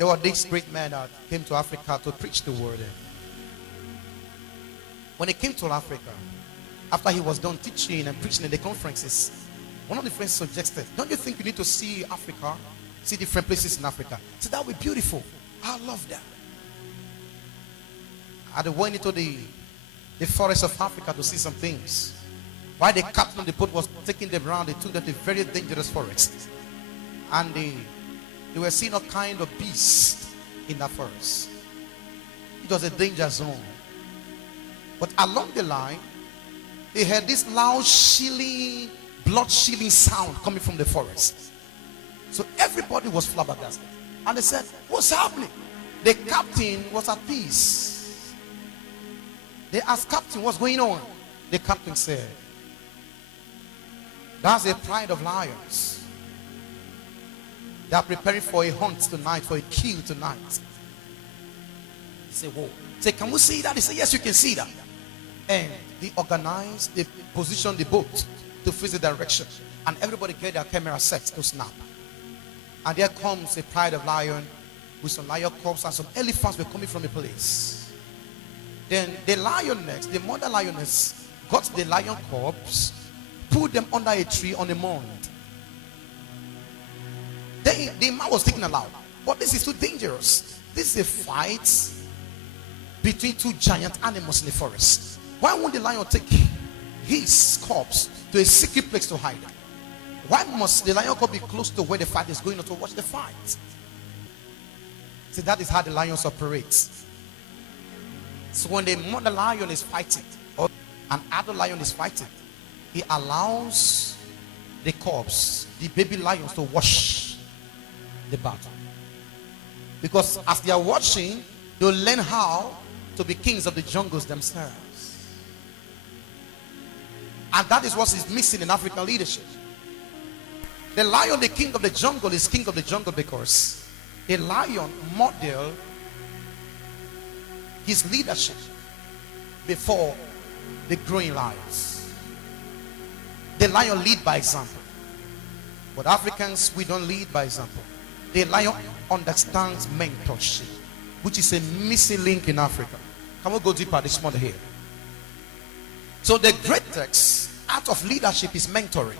There were these great men that came to Africa to preach the word. When he came to Africa, after he was done teaching and preaching in the conferences, one of the friends suggested, don't you think you need to see Africa? See different places in Africa. So that would be beautiful. I love that. I went into the forest of Africa to see some things. While the captain of the boat was taking them around, they took them to a very dangerous forest. And they were seeing all kind of beasts in that forest. It was a danger zone. But along the line, they heard this loud shilling, blood-chilling sound coming from the forest. So everybody was flabbergasted. And they said, what's happening? The captain was at peace. They asked, captain, what's going on? The captain said, that's a pride of lions. They are preparing for a hunt tonight, for a kill tonight. He said, whoa. He said, can we see that? He said, yes, you can see that. And they organized, they positioned the boat to face the direction. And everybody get their camera set to snap. And there comes a pride of lion with some lion cubs, and some elephants were coming from a place. Then the lioness, the mother lioness, got the lion cubs, put them under a tree on a mound. Then the man was thinking aloud, but this is too dangerous. This is a fight between two giant animals in the forest. Why won't the lion take his cubs to a secret place to hide? Why must the lion cub be close to where the fight is going on to watch the fight? See, that is how the lions operate. So when the mother lion is fighting, or an adult lion is fighting, he allows the cubs, the baby lions, to watch the battle. Because as they are watching, they'll learn how to be kings of the jungles themselves. And that is what is missing in African leadership. The lion, the king of the jungle, is king of the jungle because the lion modeled his leadership before the growing lions. The lion lead by example. But Africans, we don't lead by example. The lion understands mentorship, which is a missing link in Africa. Can we go deeper this morning here? So the greatest art of leadership is mentoring.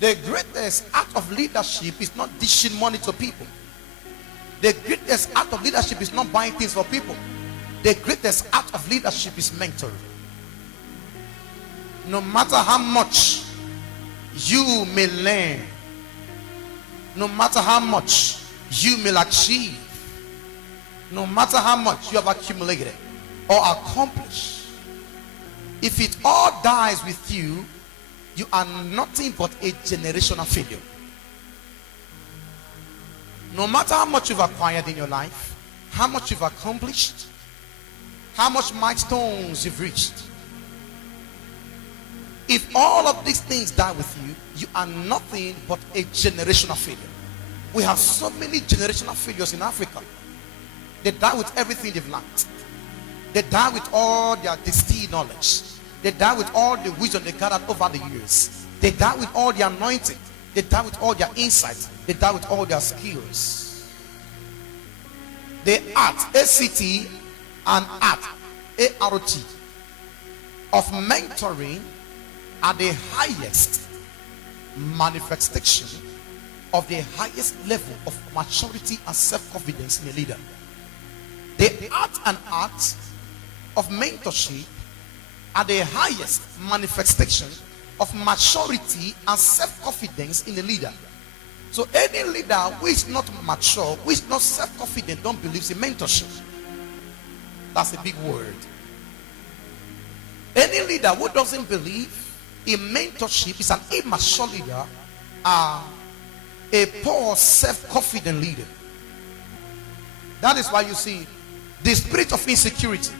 The greatest art of leadership is not dishing money to people. The greatest art of leadership is not buying things for people. The greatest art of leadership is mentoring. No matter how much you may learn, no matter how much you may achieve, no matter how much you have accumulated or accomplished, if it all dies with you, you are nothing but a generational failure. No matter how much you've acquired in your life, how much you've accomplished, how much milestones you've reached, if all of these things die with you, you are nothing but a generational failure. We have so many generational failures in Africa. They die with everything they've learned. They die with all their distilled knowledge. They die with all the wisdom they gathered over the years. They die with all the anointing. They die with all their insights. They die with all their skills. The art, A-C-T, and art, A-R-O-T, of mentoring are the highest manifestation of the highest level of maturity and self-confidence in a leader. The art and art of mentorship are the highest manifestation of maturity and self-confidence in a leader. So any leader who is not mature, who is not self-confident, don't believe in mentorship. That's a big word. Any leader who doesn't believe in mentorship is an immature leader, a poor self-confident leader. That is why you see the spirit of insecurity.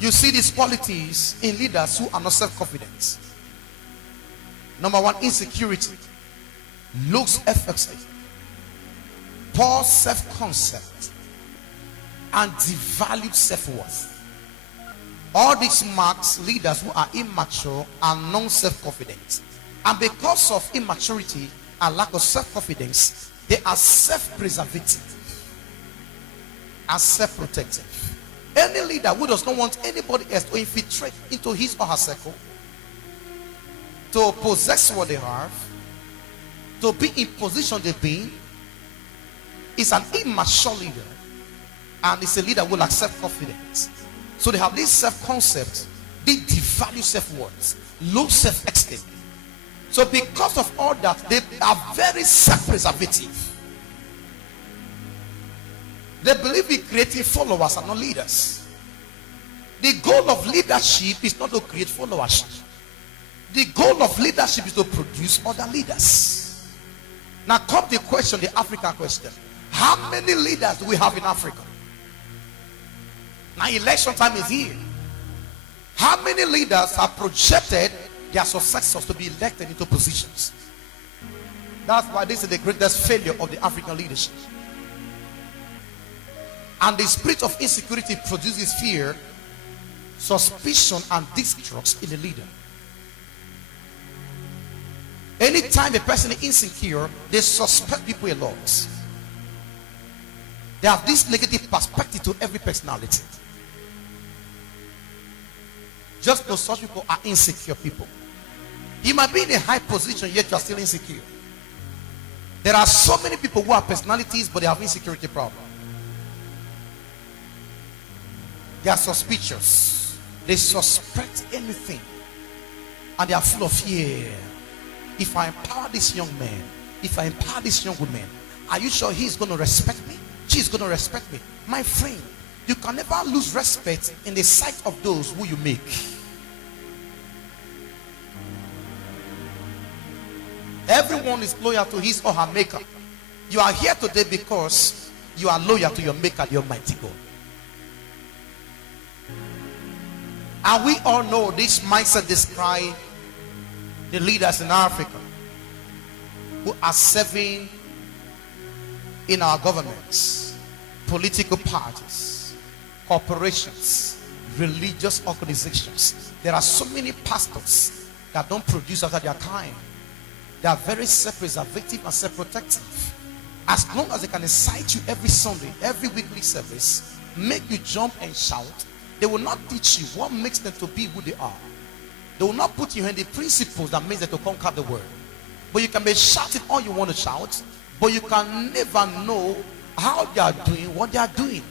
You see these qualities in leaders who are not self-confident. Number one, insecurity, low self-esteem, poor self-concept, and devalued self-worth. All these marks leaders who are immature and non-self-confident. And because of immaturity and lack of self-confidence, They are self-preservative and self-protective. Any leader who does not want anybody else to infiltrate into his or her circle, to possess what they have, to be in position they've been, is an immature leader, and it's a leader who lacks self-confidence. So they have this self-concept, they devalue self-worth, low self-esteem. So because of all that, they are very self-preservative. They believe in creating followers and not leaders. The goal of leadership is not to create followership. The goal of leadership is to produce other leaders. Now come the question, the African question. How many leaders do we have in Africa? Now election time is here. How many leaders have projected their successors to be elected into positions? That's why this is the greatest failure of the African leadership. And the spirit of insecurity produces fear, suspicion, and distrust in the leader. Anytime a person is insecure, they suspect people a lot. They have this negative perspective to every personality. Just know such people are insecure people. You might be in a high position, yet you are still insecure. There are so many people who have personalities, but they have insecurity problem. They are suspicious. They suspect anything. And they are full of fear. If I empower this young man, if I empower this young woman, are you sure he's going to respect me? She's going to respect me. My friend, you can never lose respect in the sight of those who you make. Everyone is loyal to his or her maker. You are here today because you are loyal to your maker, the Almighty God. And we all know this mindset describes the leaders in Africa who are serving in our governments, political parties, corporations, religious organizations. There are so many pastors that don't produce after their kind. They are very self-preservative and self-protective. As long as they can incite you every Sunday, every weekly service, make you jump and shout, they will not teach you what makes them to be who they are. They will not put you in the principles that makes them to conquer the world. But you can be shouting all you want to shout, but you can never know how they are doing what they are doing.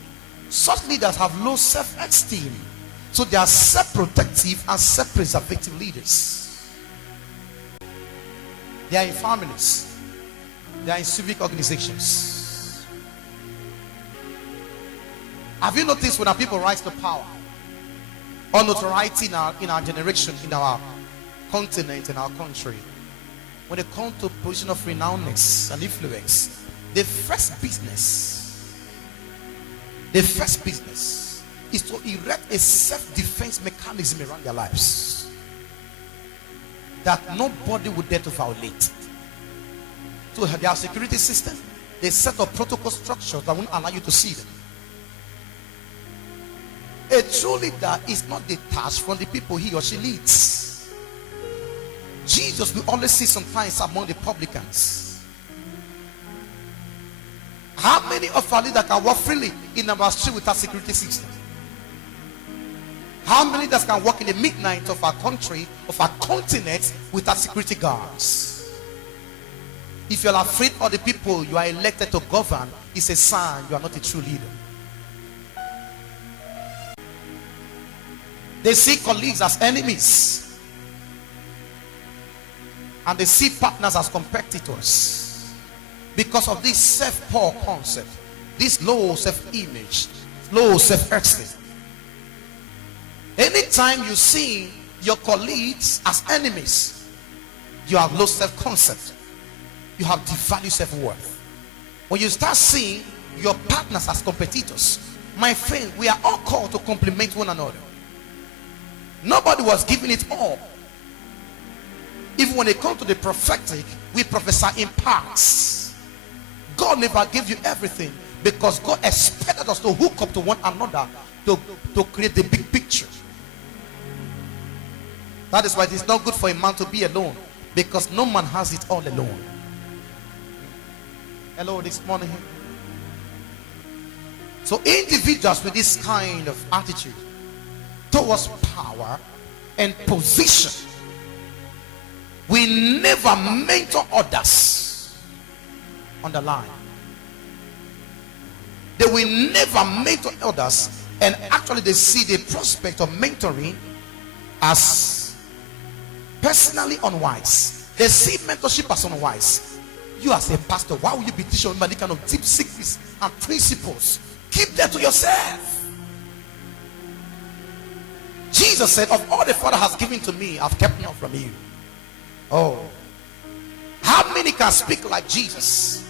Such leaders have low self-esteem. So they are self-protective and self-preservative leaders. They are in families. They are in civic organizations. Have you noticed when our people rise to power or notoriety in our generation, in our continent, in our country, when they come to a position of renownedness and influence, the first business is to erect a self-defense mechanism around their lives that nobody would dare to violate. So their security system, they set up protocol structures that won't allow you to see them. A true leader is not detached from the people he or she leads. Jesus, we always see sometimes among the publicans. How many of our leaders can walk freely in our street without security system? How many leaders can walk in the midnight of our country, of our continent, without security guards? If you are afraid of the people you are elected to govern, it's a sign you are not a true leader. They see colleagues as enemies, and they see partners as competitors because of this self-power concept, this low self-image, low self-esteem. Anytime you see your colleagues as enemies, you have low self-concept, you have devalued self-worth. When you start seeing your partners as competitors, my friend, we are all called to complement one another. Nobody was given it all. Even when it comes to the prophetic, we prophesy in parts. God never gave you everything because God expected us to hook up to one another to create the big picture. That is why it is not good for a man to be alone, because no man has it all alone. Hello, this morning. So individuals with this kind of attitude towards power and position will never mentor others on the line. They will never mentor others, and actually they see the prospect of mentoring as personally unwise. They see mentorship as unwise. You as a pastor, why will you be teaching any kind of deep secrets and principles? Keep that to yourself. Jesus said, of all the Father has given to me, I've kept none from you. Oh, how many can speak like Jesus?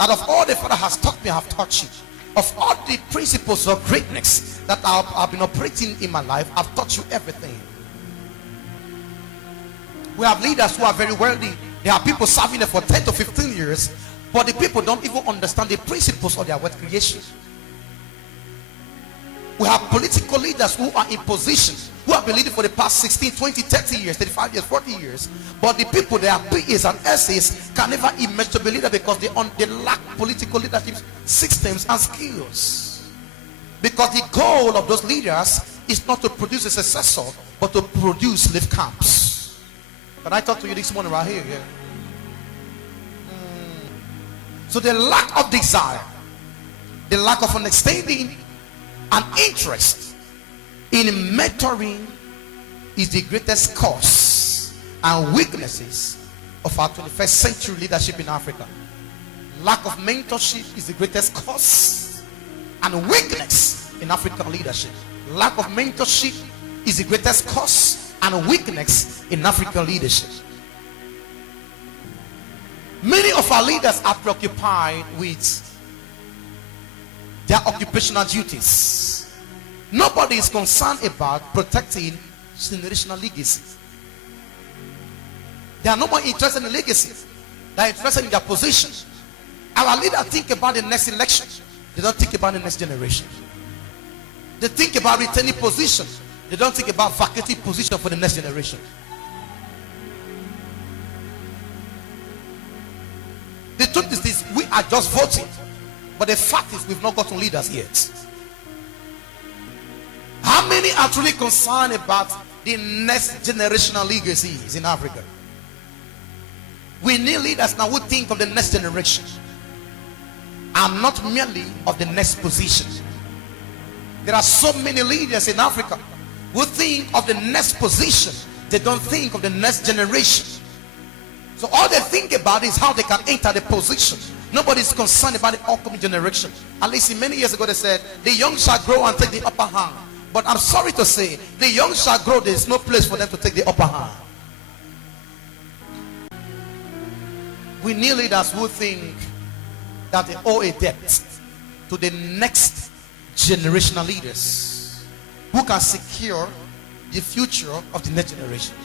That of all the Father has taught me, I have taught you. Of all the principles of greatness that I've been operating in my life, I've taught you everything. We have leaders who are very wealthy. There are people serving them for 10 to 15 years, but the people don't even understand the principles of their wealth creation. We have political leaders who are in position, who have been leading for the past 16, 20, 30 years, 35 years, 40 years. But the people, their PAs and SAs, can never emerge to be leader because they lack political leadership systems and skills. Because the goal of those leaders is not to produce a successor, but to produce slave camps. Can I talk to you this morning right here? Yeah. So the lack of desire, the lack of understanding and interest in mentoring is the greatest cause and weaknesses of our 21st century leadership in Africa. Lack of mentorship is the greatest cause and weakness in African leadership. Lack of mentorship is the greatest cause and weakness in African leadership. Many of our leaders are preoccupied with their occupational duties. Nobody is concerned about protecting generational legacy. They are no more interested in legacy. They are interested in their position. Our leaders think about the next election. They don't think about the next generation. They think about retaining position. They don't think about vacating position for the next generation. The truth is this: we are just voting, but the fact is we've not gotten leaders yet. How many are truly concerned about the next generational legacies in Africa? We need leaders now who think of the next generation and not merely of the next position. There are so many leaders in Africa who think of the next position. They don't think of the next generation. So all they think about is how they can enter the position. Nobody is concerned about the upcoming generation. At least many years ago they said the young shall grow and take the upper hand. But I'm sorry to say, the young shall grow. There is no place for them to take the upper hand. We need leaders who think that they owe a debt to the next generational leaders who can secure the future of the next generation.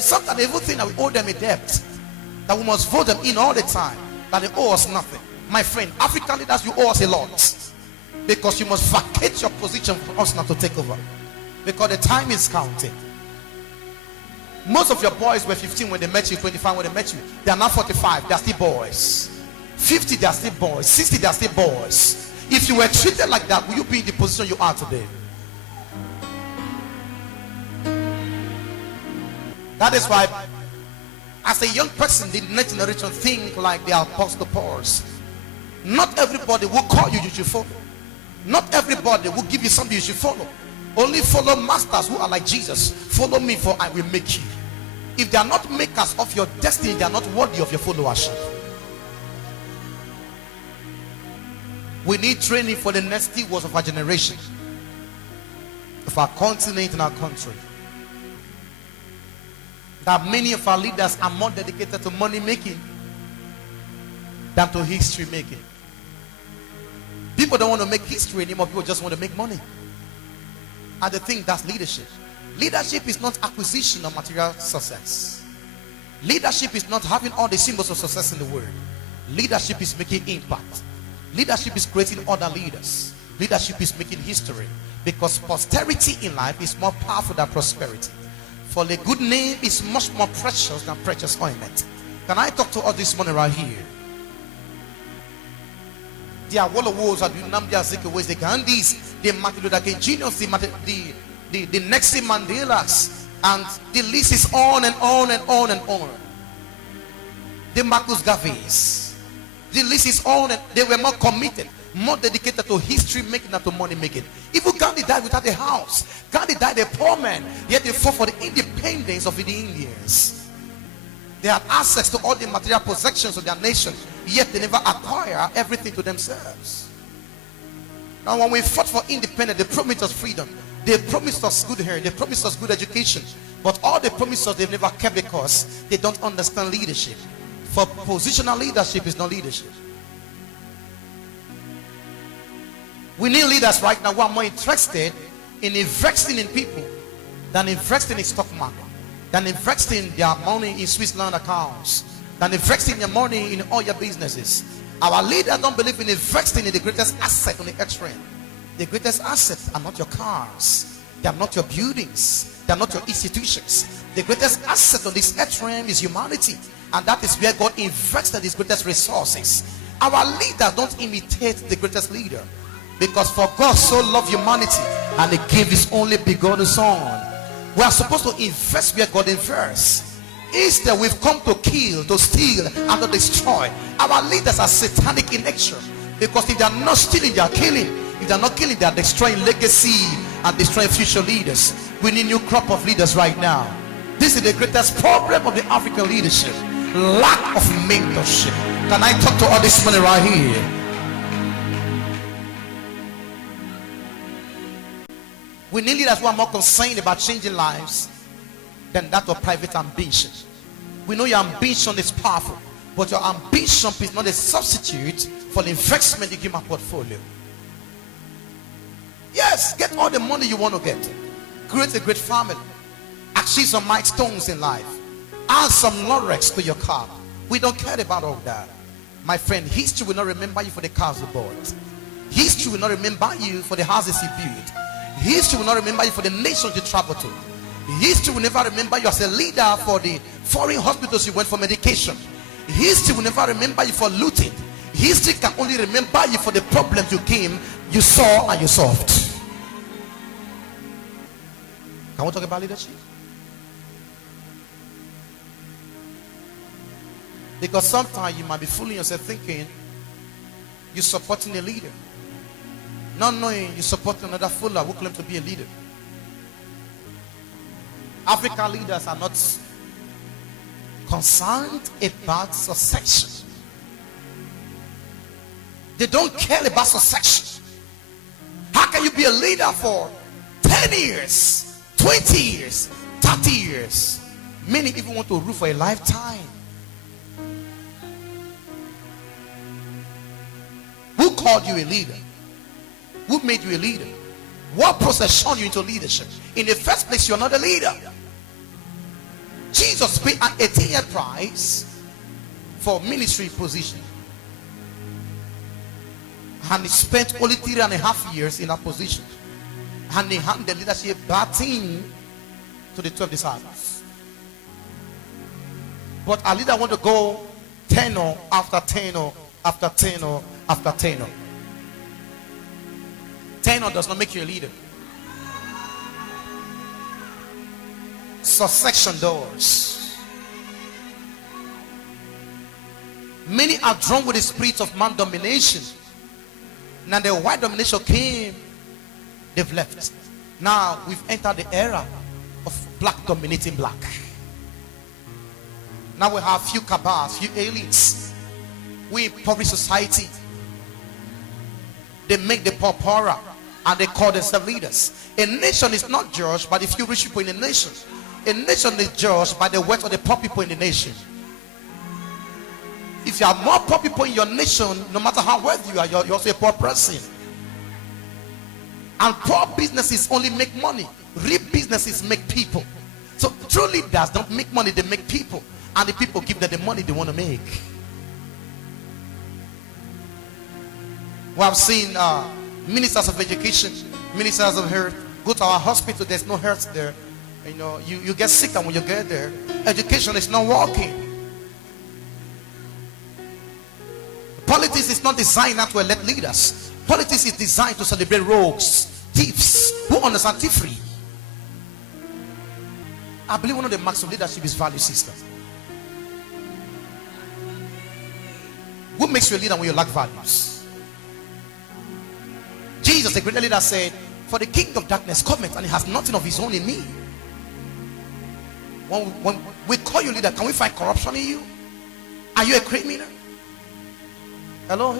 Sometimes they even think that we owe them a debt, that we must vote them in all the time, that they owe us nothing. My friend, African leaders, you owe us a lot, because you must vacate your position for us not to take over, because the time is counting. Most of your boys were 15 when they met you, 25 when they met you. They are now 45, they are still boys. 50, they are still boys. 60, they are still boys. If you were treated like that, will you be in the position you are today? That is why, as a young person, the next generation think like the Apostle Pauls. Not everybody will call you, you should follow. Not everybody will give you something you should follow. Only follow masters who are like Jesus. Follow me, for I will make you. If they are not makers of your destiny, they are not worthy of your followership. We need training for the next stewards of our generation, of our continent and our country. That many of our leaders are more dedicated to money making than to history making. People don't want to make history anymore. People just want to make money. And they think that's leadership. Leadership is not acquisition of material success. Leadership is not having all the symbols of success in the world. Leadership is making impact. Leadership is creating other leaders. Leadership is making history. Because posterity in life is more powerful than prosperity. For the good name is much more precious than precious ointment. Can I talk to us this morning right here? There are wall of walls that do Nnamdi Azikiwe, the Gandhis, the Martin Luther King Jr.'s, the Nelson Mandelas, and the list is on and on and on and on. The Marcus Garveys, the list is on, and they were more committed, more dedicated to history making than to money making. Even Gandhi died without a house. Gandhi died a poor man, yet they fought for the independence of the Indians. They had access to all the material possessions of their nation, yet they never acquire everything to themselves. Now when we fought for independence, they promised us freedom, they promised us good health, they promised us good education, but all the promises they've never kept because they don't understand leadership. For positional leadership is not leadership. We need leaders right now who are more interested in investing in people than investing in stock market, than investing their money in Switzerland accounts, than investing their money in all your businesses. Our leaders don't believe in investing in the greatest asset on the earth realm. The greatest assets are not your cars, they are not your buildings, they are not your institutions. The greatest asset on this earth realm is humanity, and that is where God invested his greatest resources. Our leaders don't imitate the greatest leader, because for God so loved humanity and he gave his only begotten son. We are supposed to invest where God invests. Instead, we've come to kill, to steal, and to destroy. Our leaders are satanic in nature, because if they are not stealing, they are killing. If they are not killing, they are destroying legacy and destroying future leaders. We need a new crop of leaders right now. This is the greatest problem of the African leadership: lack of mentorship. Can I talk to all this money right here? We need leaders who are more concerned about changing lives than that of private ambition. We know your ambition is powerful, but your ambition is not a substitute for the investment in human portfolio. Yes, get all the money you want to get, create a great family, achieve some milestones in life, add some laurels to your car. We don't care about all that. My friend, history will not remember you for the cars you bought. History will not remember you for the houses you built. History will not remember you for the nations you travel to. History will never remember you as a leader for the foreign hospitals you went for medication. History will never remember you for looting. History can only remember you for the problems you came, you saw, and you solved. Can we talk about leadership? Because sometimes you might be fooling yourself thinking you're supporting a leader, not knowing you support another fool who claims to be a leader. African leaders are not concerned about succession. They don't care about succession. How can you be a leader for 10 years, 20 years, 30 years? Many even want to rule for a lifetime. Who called you a leader? Who made you a leader? What process turned you into leadership? In the first place, you're not a leader. Jesus paid an 18-year price for ministry position, and he spent only 3.5 years in that position, and he handed the leadership baton to the 12 disciples. But a leader want to go tenor after tenor after tenor after tenor. Tenor does not make you a leader. Succession doors. Many are drawn with the spirit of man domination. Now the white domination came, they've left. Now we've entered the era of black dominating black. Now we have few cabals, few elites. We impoverish society. They make the poor poorer, and they call themselves leaders. A nation is not judged by the few rich people in the nation. A nation is judged by the wealth of the poor people in the nation. If you have more poor people in your nation, no matter how wealthy you are, you're also a poor person. And poor businesses only make money. Real businesses make people. So true leaders don't make money, they make people. And the people give them the money they want to make. We have seen ministers of education, ministers of health, go to our hospital, there's no health there. You know, you get sick, and when you get there, education is not working. Politics is not designed not to elect leaders. Politics is designed to celebrate rogues, thieves who understand thievery. I believe one of the marks of leadership is value system. What makes you a leader when you lack values? Jesus, the great leader, said, "For the king of darkness cometh, and he has nothing of his own in me." When we call you leader, can we find corruption in you? Are you a criminal? Hello?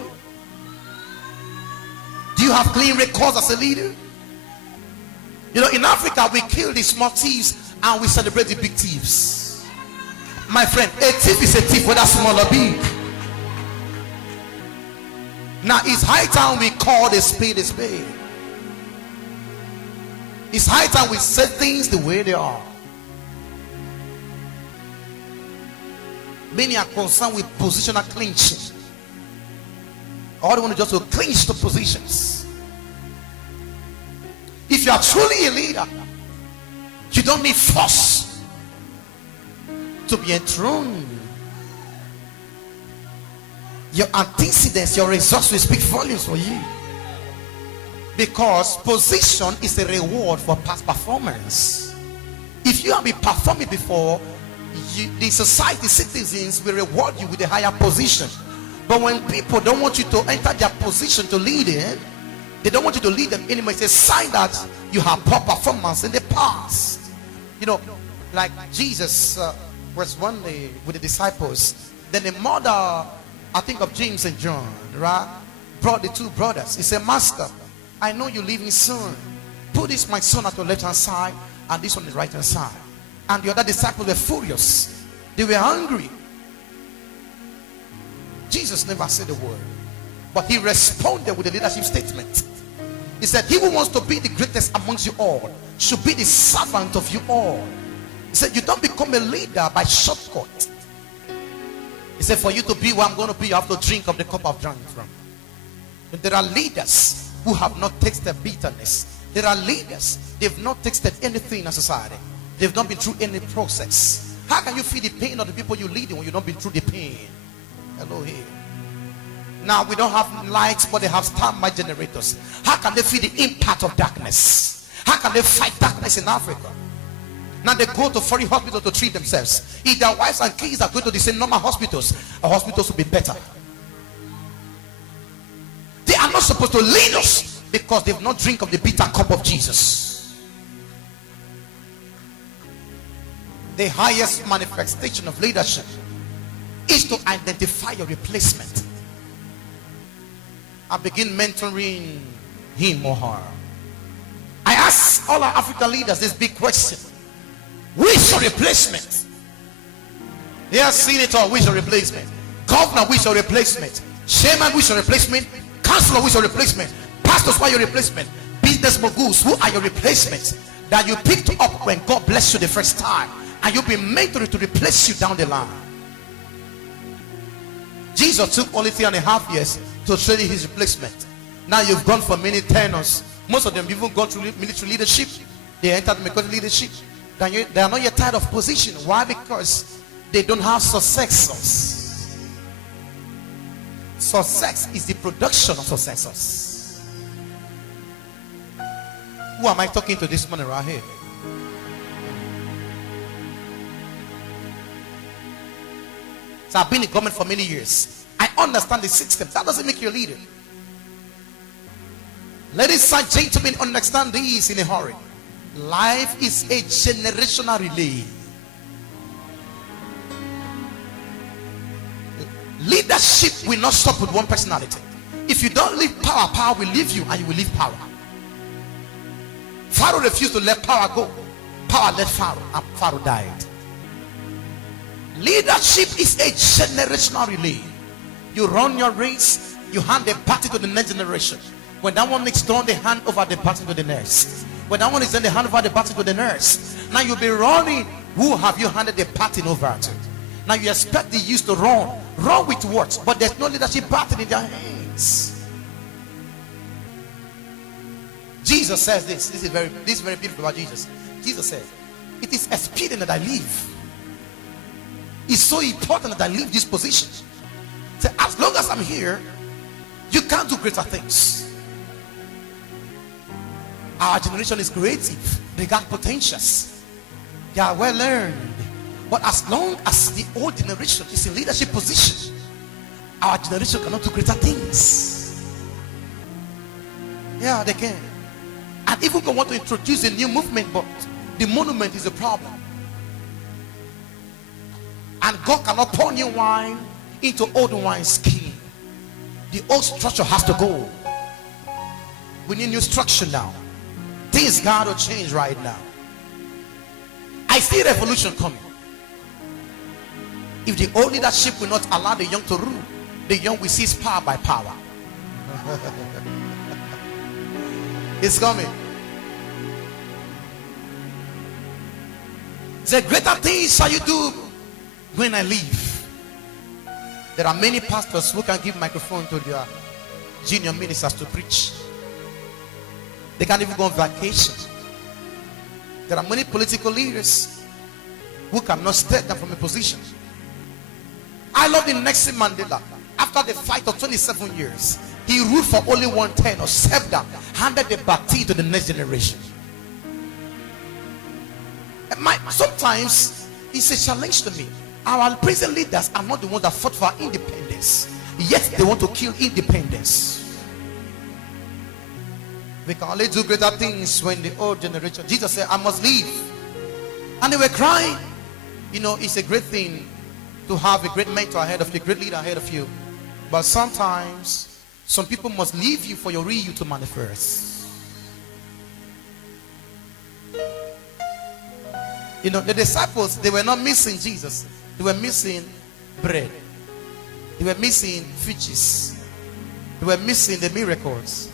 Do you have clean records as a leader? You know, in Africa, we kill the small thieves and we celebrate the big thieves. My friend, a thief is a thief, whether small or big. Now, it's high time we call a spade a spade. It's high time we say things the way they are. Many are concerned with positional clinching. All they want to just to clinch to positions. If you are truly a leader, you don't need force to be enthroned. Your antecedents, your results will speak volumes for you. Because position is a reward for past performance. If you have been performing before, the society citizens will reward you with a higher position. But when people don't want you to enter their position to lead in, they don't want you to lead them anymore. It's a sign that you have poor performance in the past. You know, like Jesus was one day with the disciples. Then the mother, I think of James and John, right, brought the two brothers. He said, "Master, I know you leave me soon. Put this my son at your left hand side and this on the right hand side." And the other disciples were furious. They were hungry. Jesus never said a word, but he responded with a leadership statement. He said, "He who wants to be the greatest amongst you all should be the servant of you all." He said, "You don't become a leader by shortcut." He said, "For you to be where I'm going to be, you have to drink of the cup I've drunk from." But there are leaders who have not tasted bitterness. There are leaders, they've not tasted anything in society. They've not been through any process. How can you feel the pain of the people you lead when you've not been through the pain? Hello here. Now we don't have lights, but they have standby generators. How can they feel the impact of darkness? How can they fight darkness in Africa? Now they go to foreign hospitals to treat themselves. If their wives and kids are going to the same normal hospitals, our hospitals will be better. They are not supposed to lead us because they've not drink of the bitter cup of Jesus. The highest manifestation of leadership is to identify your replacement. I begin mentoring him or her. I ask all our African leaders this big question: who is your replacement? They are senator, who is your replacement? Governor, who is your replacement? Chairman, who is your replacement? Councilor, who is your replacement? Pastors, who are your replacement? Business moguls, who are your replacements? That you picked up when God blessed you the first time, and you'll be mentored to replace you down the line. Jesus took only 3.5 years to train his replacement. Now you've gone for many tenors. Most of them even gone through military leadership. They entered military leadership. They are not yet tired of position. Why? Because they don't have successors. Success is the production of successors. Who am I talking to this morning right here? So I've been in government for many years. I understand the system. That doesn't make you a leader. Ladies and gentlemen, understand this in a hurry. Life is a generational relay. Leadership will not stop with one personality. If you don't leave power, power will leave you, and you will leave power. Pharaoh refused to let power go. Power left Pharaoh, and Pharaoh died. Leadership is a generational relay. You run your race, you hand the baton to the next generation. When that one is done, they hand over the baton to the next. When that one is done, they hand over the baton to the next. Now you'll be running. Who have you handed the baton over to? Now you expect the youth to run. Run with what? But there's no leadership baton in their hands. Jesus says this. This is very beautiful about Jesus. Jesus says, "It is expedient that I live." It's so important that I leave this position. So as long as as I'm here, you can't do greater things. Our generation is creative. They got potentials. They are well learned. But as long as the old generation is in leadership position, our generation cannot do greater things. Yeah, they can. And even if we want to introduce a new movement, but the monument is a problem. And God cannot pour new wine into old wine skin. The old structure has to go. We need new structure now. Things got to change right now. I see revolution coming. If the old leadership will not allow the young to rule, the young will seize power by power. It's coming. The greater things shall you do when I leave. There are many pastors who can give microphone to their junior ministers to preach. They can't even go on vacation. There are many political leaders who cannot step down from a position. I love the Nelson Mandela. After the fight of 27 years, he ruled for only 1/10 or 7, handed the baton to the next generation. Sometimes it's a challenge to me. Our present leaders are not the ones that fought for our independence, yet they want to kill independence. We can only do greater things when the old generation. Jesus said, I must leave. And they were crying. You know, it's a great thing to have a great mentor ahead of you, a great leader ahead of you. But sometimes, some people must leave you for your real you to manifest. You know, the disciples, they were not missing Jesus. They were missing bread. They were missing fishes. They were missing the miracles.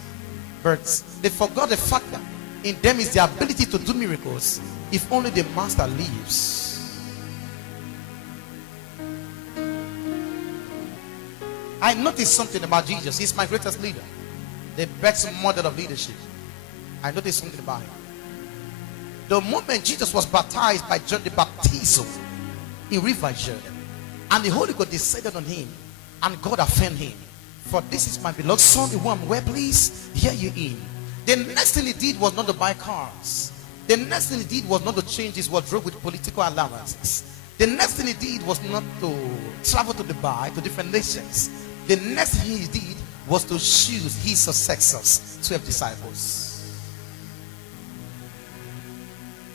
But they forgot the fact that in them is the ability to do miracles if only the master leaves. I noticed something about Jesus. He's my greatest leader, the best model of leadership. I noticed something about him. The moment Jesus was baptized by John the Baptist in River Jordan, and the Holy Ghost descended on him, and God affirmed him. For this is my beloved son, in whom I'm well pleased, hear you in. The next thing he did was not to buy cars. The next thing he did was not to change his wardrobe with political allowances. The next thing he did was not to travel to Dubai, to different nations. The next thing he did was to choose his successors, 12 disciples.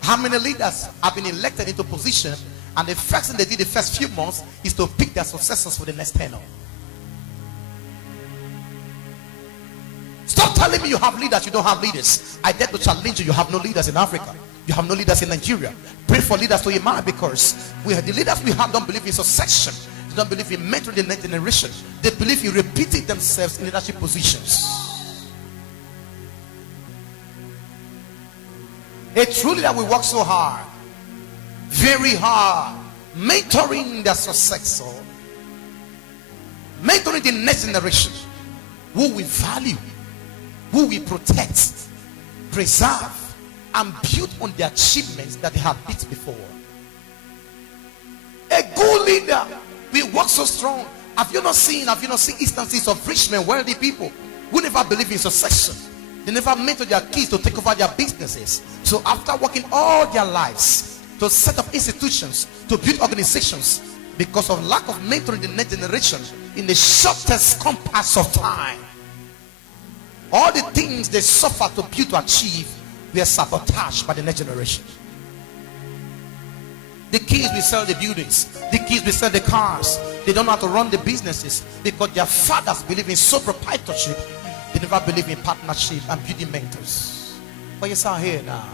How many leaders have been elected into position, and the first thing they did the first few months is to pick their successors for the next tenure? Stop telling me you have leaders, you don't have leaders. I dare to challenge you, you have no leaders in Africa. You have no leaders in Nigeria. Pray for leaders to emerge, because the leaders we have don't believe in succession. They don't believe in mentoring the next generation. They believe in repeating themselves in leadership positions. A true leader will work so hard, very hard, mentoring their successor, mentoring the next generation, who will value, who will protect, preserve, and build on the achievements that they have beat before. A good leader will work so strong. Have you not seen instances of rich men, wealthy people who never believe in succession? They never mentor their kids to take over their businesses. So after working all their lives to set up institutions, to build organizations, because of lack of mentoring the next generation in the shortest compass of time, all the things they suffer to build to achieve were sabotaged by the next generation. The kids will sell the buildings, the kids will sell the cars. They don't know how to run the businesses because their fathers believe in sole proprietorship. They never believe in partnership and building mentors. But yes, I'm here now.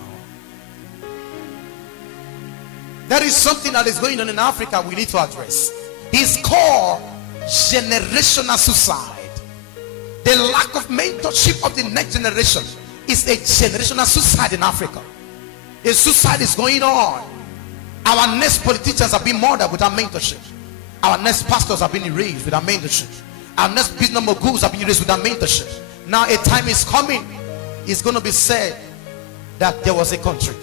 There is something that is going on in Africa we need to address. It's called generational suicide. The lack of mentorship of the next generation is a generational suicide in Africa. A suicide is going on. Our next politicians have been murdered without mentorship. Our next pastors have been erased without mentorship. Our next business moguls have been erased without mentorship. Now a time is coming, it's going to be said that there was a country.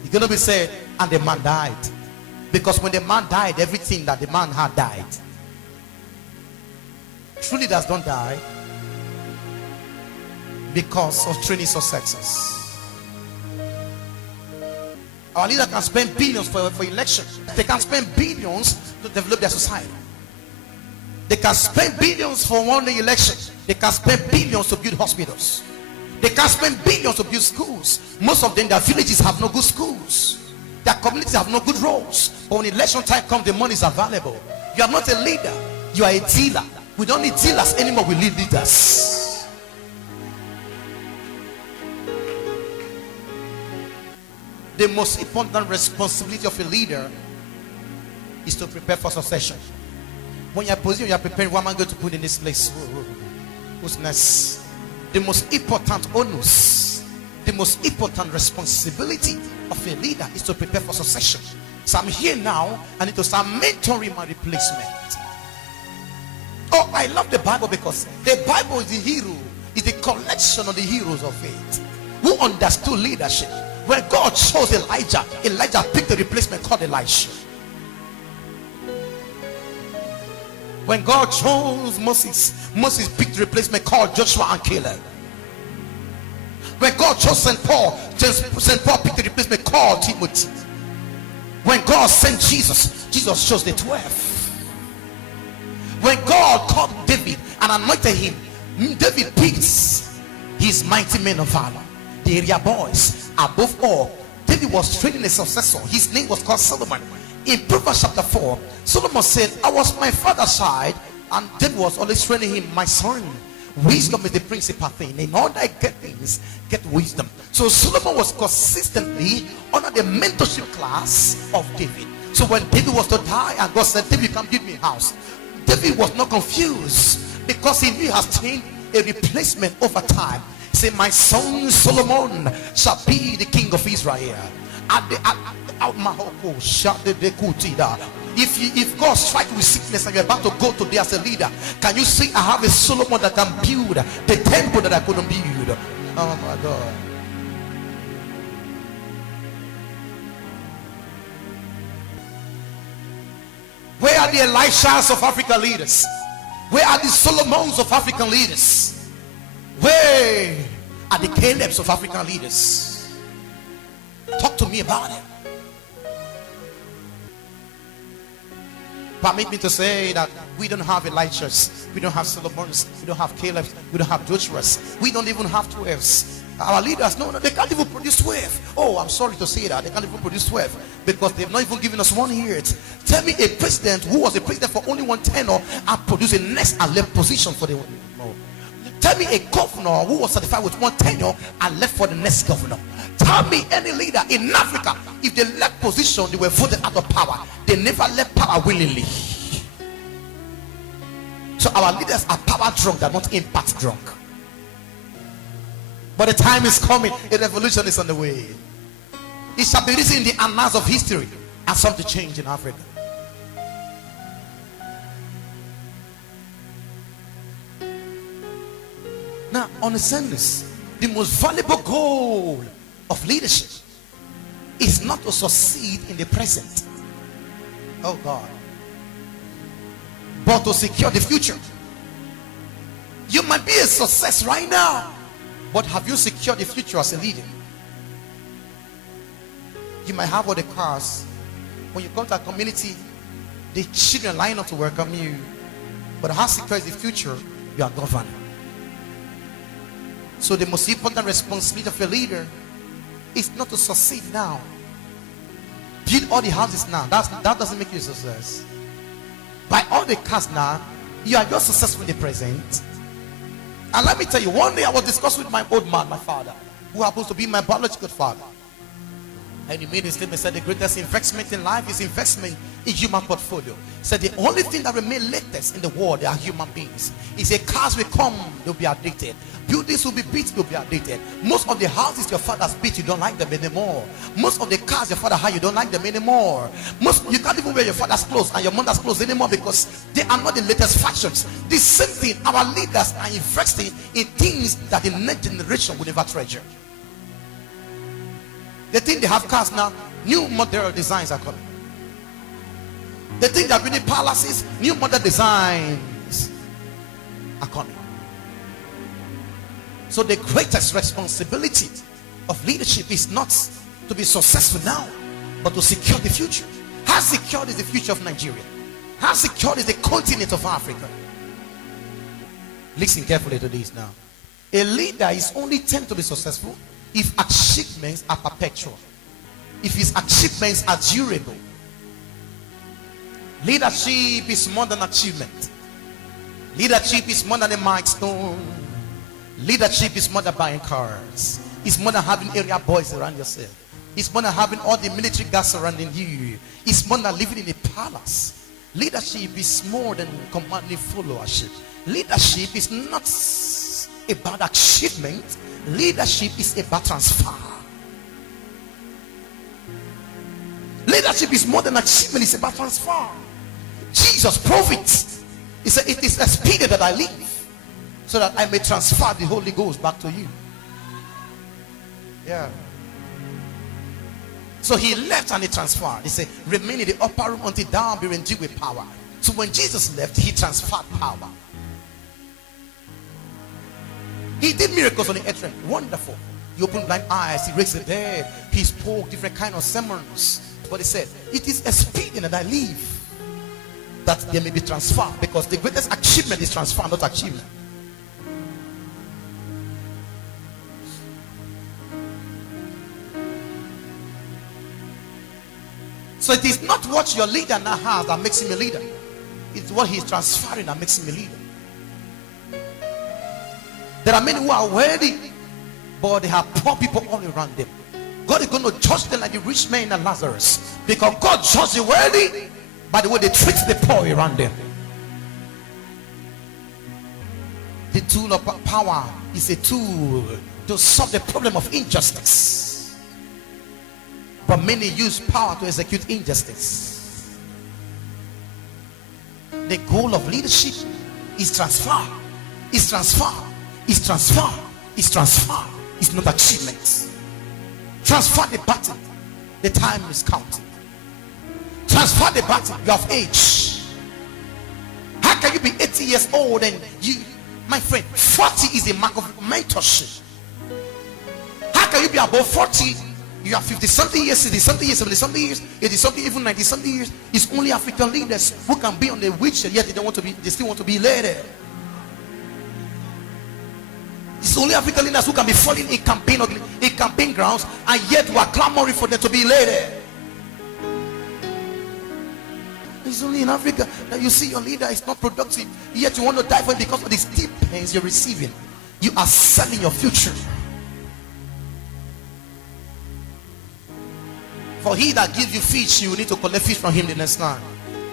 It's going to be said, and the man died. Because when the man died, everything that the man had died. True leaders don't die because of training successes. Our leader can spend billions for election. They can spend billions to develop their society. They can spend billions for one election. They can spend billions to build hospitals. They can spend billions to build schools. Most of them, their villages have no good schools. Their communities have no good roads. But when election time comes, the money is available. You are not a leader. You are a dealer. We don't need dealers anymore. We need leaders. The most important responsibility of a leader is to prepare for succession. When you are positioned, you are preparing. What am I going to put in this place? Who's next? The most important onus, the most important responsibility of a leader is to prepare for succession. So I'm here now. I need to start mentoring my replacement. Oh, I love the Bible because the Bible is the hero, is the collection of the heroes of faith who understood leadership. When God chose Elijah, Elijah picked a replacement called Elisha. When God chose Moses, Moses picked a replacement called Joshua and Caleb. When God chose St. Paul, St. Paul picked a replacement called Timothy. When God sent Jesus, Jesus chose the 12. When God called David and anointed him, David picked his mighty men of valor, the area boys. Above all, David was training a successor. His name was called Solomon. In Proverbs chapter 4, Solomon said, I was my father's side, and David was always training him, my son. Wisdom is the principal thing. In all thy get things, get wisdom. So Solomon was consistently under the mentorship class of David. So when David was to die, and God said, David, come give me a house, David was not confused because he knew he has trained a replacement over time. Say, my son Solomon shall be the king of Israel. If God strikes you with sickness and you're about to go today as a leader, can you say, I have a Solomon that can build the temple that I couldn't build? Oh my God. Where are the Elishas of African leaders? Where are the Solomons of African leaders? Where are the Calebs of African leaders? Talk to me about it. Permit me to say that we don't have Elishas, we don't have Solomons, we don't have Calebs, we don't have Joshuas, we don't even have 12s. Our leaders, no, they can't even produce 12. Oh, I'm sorry to say that. They can't even produce 12 because they've not even given us one year. Tell me a president who was a president for only one tenure and produced a next and left position for the one. No. Tell me a governor who was certified with one tenure and left for the next governor. Tell me any leader in Africa, if they left position, they were voted out of power. They never left power willingly. So our leaders are power drunk, they're not impact drunk. But the time is coming, a revolution is on the way. It shall be written in the annals of history and something change in Africa. Now, understand this. The most valuable goal of leadership is not to succeed in the present. Oh God. But to secure the future. You might be a success right now, but have you secured the future as a leader? You might have all the cars. When you come to a community, the children line up to welcome you. But how secure is the future? You are governed. So the most important responsibility of a leader is not to succeed now. Build all the houses now. That doesn't make you a success. Buy all the cars now. You are just successful in the present. And let me tell you, one day I was discussing with my old man, my father, who happens to be my biological father. And he made a statement, said the greatest investment in life is investment in human portfolio. Said the only thing that remains latest in the world are human beings. He said cars will come, they'll be outdated. Buildings will be built, they'll be outdated. Most of the houses your father's built, you don't like them anymore. Most of the cars your father had, you don't like them anymore. You can't even wear your father's clothes and your mother's clothes anymore because they are not the latest fashions. The same thing, our leaders are investing in things that the next generation will never treasure. They think they have cars now, new model designs are coming. They think they're building palaces, new model designs. are coming. So the greatest responsibility of leadership is not to be successful now, but to secure the future. How secure is the future of Nigeria? How secure is the continent of Africa? Listen carefully to this now. A leader is only tend to be successful if achievements are perpetual, if his achievements are durable. Leadership is more than achievement. Leadership is more than a milestone. Leadership is more than buying cars. It's more than having area boys around yourself. It's more than having all the military guards surrounding you. It's more than living in a palace. Leadership is more than commanding followership. Leadership is not about achievement. Leadership is about transfer. Leadership is more than achievement. It's about transfer. Jesus proved it. He said, it is expedient that I live, so that I may transfer the Holy Ghost back to you. Yeah. So he left and he transferred. He said, remain in the upper room until thou be endued with power. So when Jesus left, he transferred power. He did miracles on the earth. Wonderful. He opened blind eyes. He raised the dead. He spoke different kind of sermons. But he said, it is expedient that I live, that there may be transfer. Because the greatest achievement is transfer, not achievement. So it is not what your leader now has that makes him a leader. It's what he's transferring that makes him a leader. There are many who are worthy, but they have poor people all around them. God is going to judge them like the rich man and Lazarus, because God judges the worthy by the way they treat the poor around them. The tool of power is a tool to solve the problem of injustice. But many use power to execute injustice. The goal of leadership is transfer. Is transfer. Is transfer. Is transfer. It's not achievement. Transfer the baton. The time is counting. Transfer the baton. You have age. How can you be 80 years old and you, my friend, 40 is a mark of mentorship. How can you be above 40? You have 50 something years, 60 something years, 70 something years, 80 something, even 90 something years. It's only African leaders who can be on the wheelchair, yet they don't want to be, they still want to be led. It's only African leaders who can be falling in campaign grounds, and yet we are clamoring for them to be led. It's only in Africa that you see your leader is not productive, yet you want to die for him because of the steep pains you're receiving. You are selling your future. For he that gives you fish, you need to collect fish from him the next time.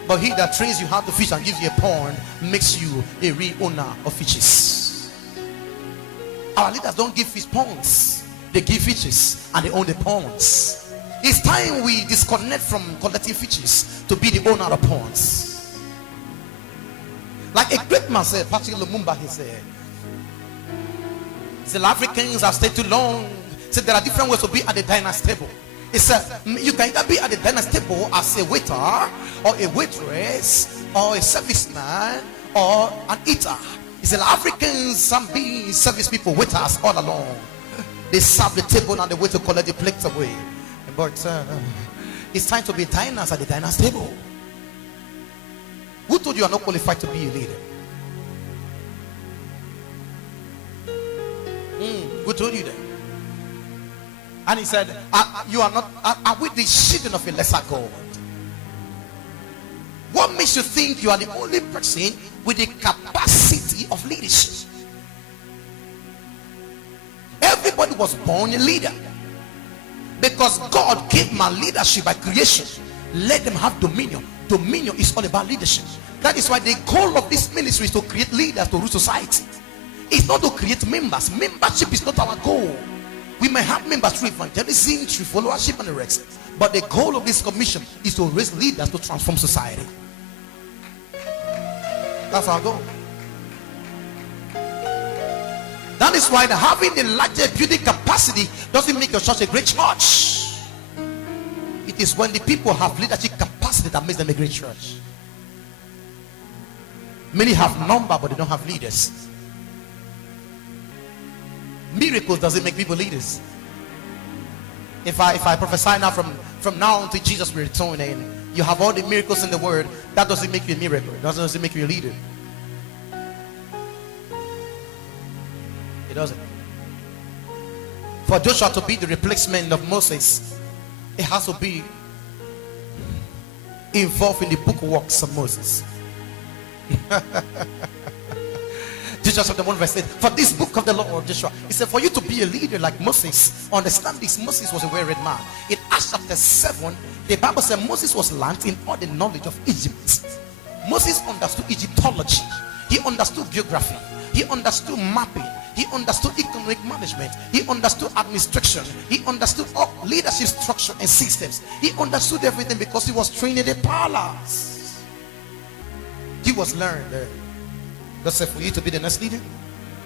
But he that trains you how to fish and gives you a pond makes you a real owner of fishes. Our leaders don't give fish ponds, they give fishes and they own the ponds. It's time we disconnect from collecting fishes to be the owner of ponds. Like a great man said, Patrick Lumumba, he said, the Africans have stayed too long. He said there are different ways to be at the diner's table. He said you can either be at the diner's table as a waiter or a waitress or a serviceman or an eater. He said Africans, some being service people, waiters all along. They serve the table and they wait to collect the plates away. But it's time to be diners at the diner's table. Who told you are not qualified to be a leader? Who told you that? And he said, you are not, are we the children of a lesser God? What makes you think you are the only person with the capacity of leadership? Everybody was born a leader, because God gave man leadership by creation. Let them have dominion. Dominion is all about leadership. That is why the goal of this ministry is to create leaders to rule society. It's not to create members. Membership is not our goal. We may have members through evangelism, through followership and the rest, but the goal of this commission is to raise leaders to transform society. That's our goal. That is why having the larger building capacity doesn't make your church a great church. It is when the people have leadership capacity that makes them a great church. Many have number, but they don't have leaders. Miracles doesn't make people leaders. If I prophesy now from now until Jesus will return and you have all the miracles in the word, that doesn't make you a miracle. That doesn't make you a leader. It doesn't. For Joshua to be the replacement of Moses, it has to be involved in the book works of Moses. Joshua chapter 1 verse 8. For this book of the law of Joshua, he said, for you to be a leader like Moses. Understand this, Moses was a well-read man. In Acts chapter 7, the Bible said Moses was learned in all the knowledge of Egypt. Moses understood Egyptology. He understood geography. He understood mapping. He understood economic management. He understood administration. He understood all leadership structure and systems. He understood everything because he was trained in the palace. He was learned there. That's for you to be the next leader.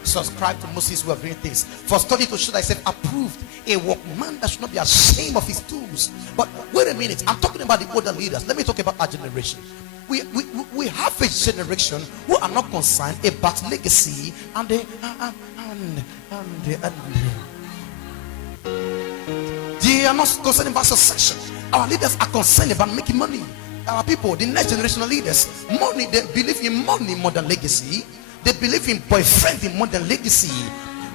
Subscribe to Moses who are doing things. For study to show thyself approved, a workman that should not be ashamed of his tools. But wait a minute, I'm talking about the older leaders. Let me talk about our generation. We have a generation who are not concerned about legacy and they are not concerned about succession. Our leaders are concerned about making money. Our people, the next generation leaders, money, they believe in money more than legacy. They believe in boyfriend more than legacy.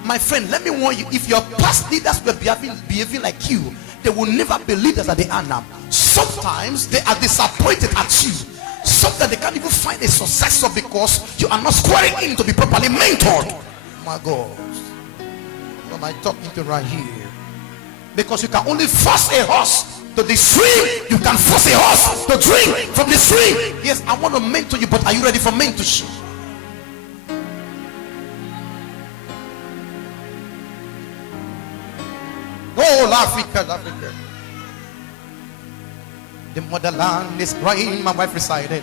My friend, let me warn you, if your past leaders were behaving like you, they will never be leaders that they are now. Sometimes they are disappointed at you. Sometimes they can't even find a successor because you are not squaring in to be properly mentored. Oh my God, what am I talking to right here? Because you can only force a horse to the stream. You can force a horse to drink from the stream. Yes, I want to mentor you, but are you ready for mentorship? Oh, Africa. The motherland is crying, my wife recited.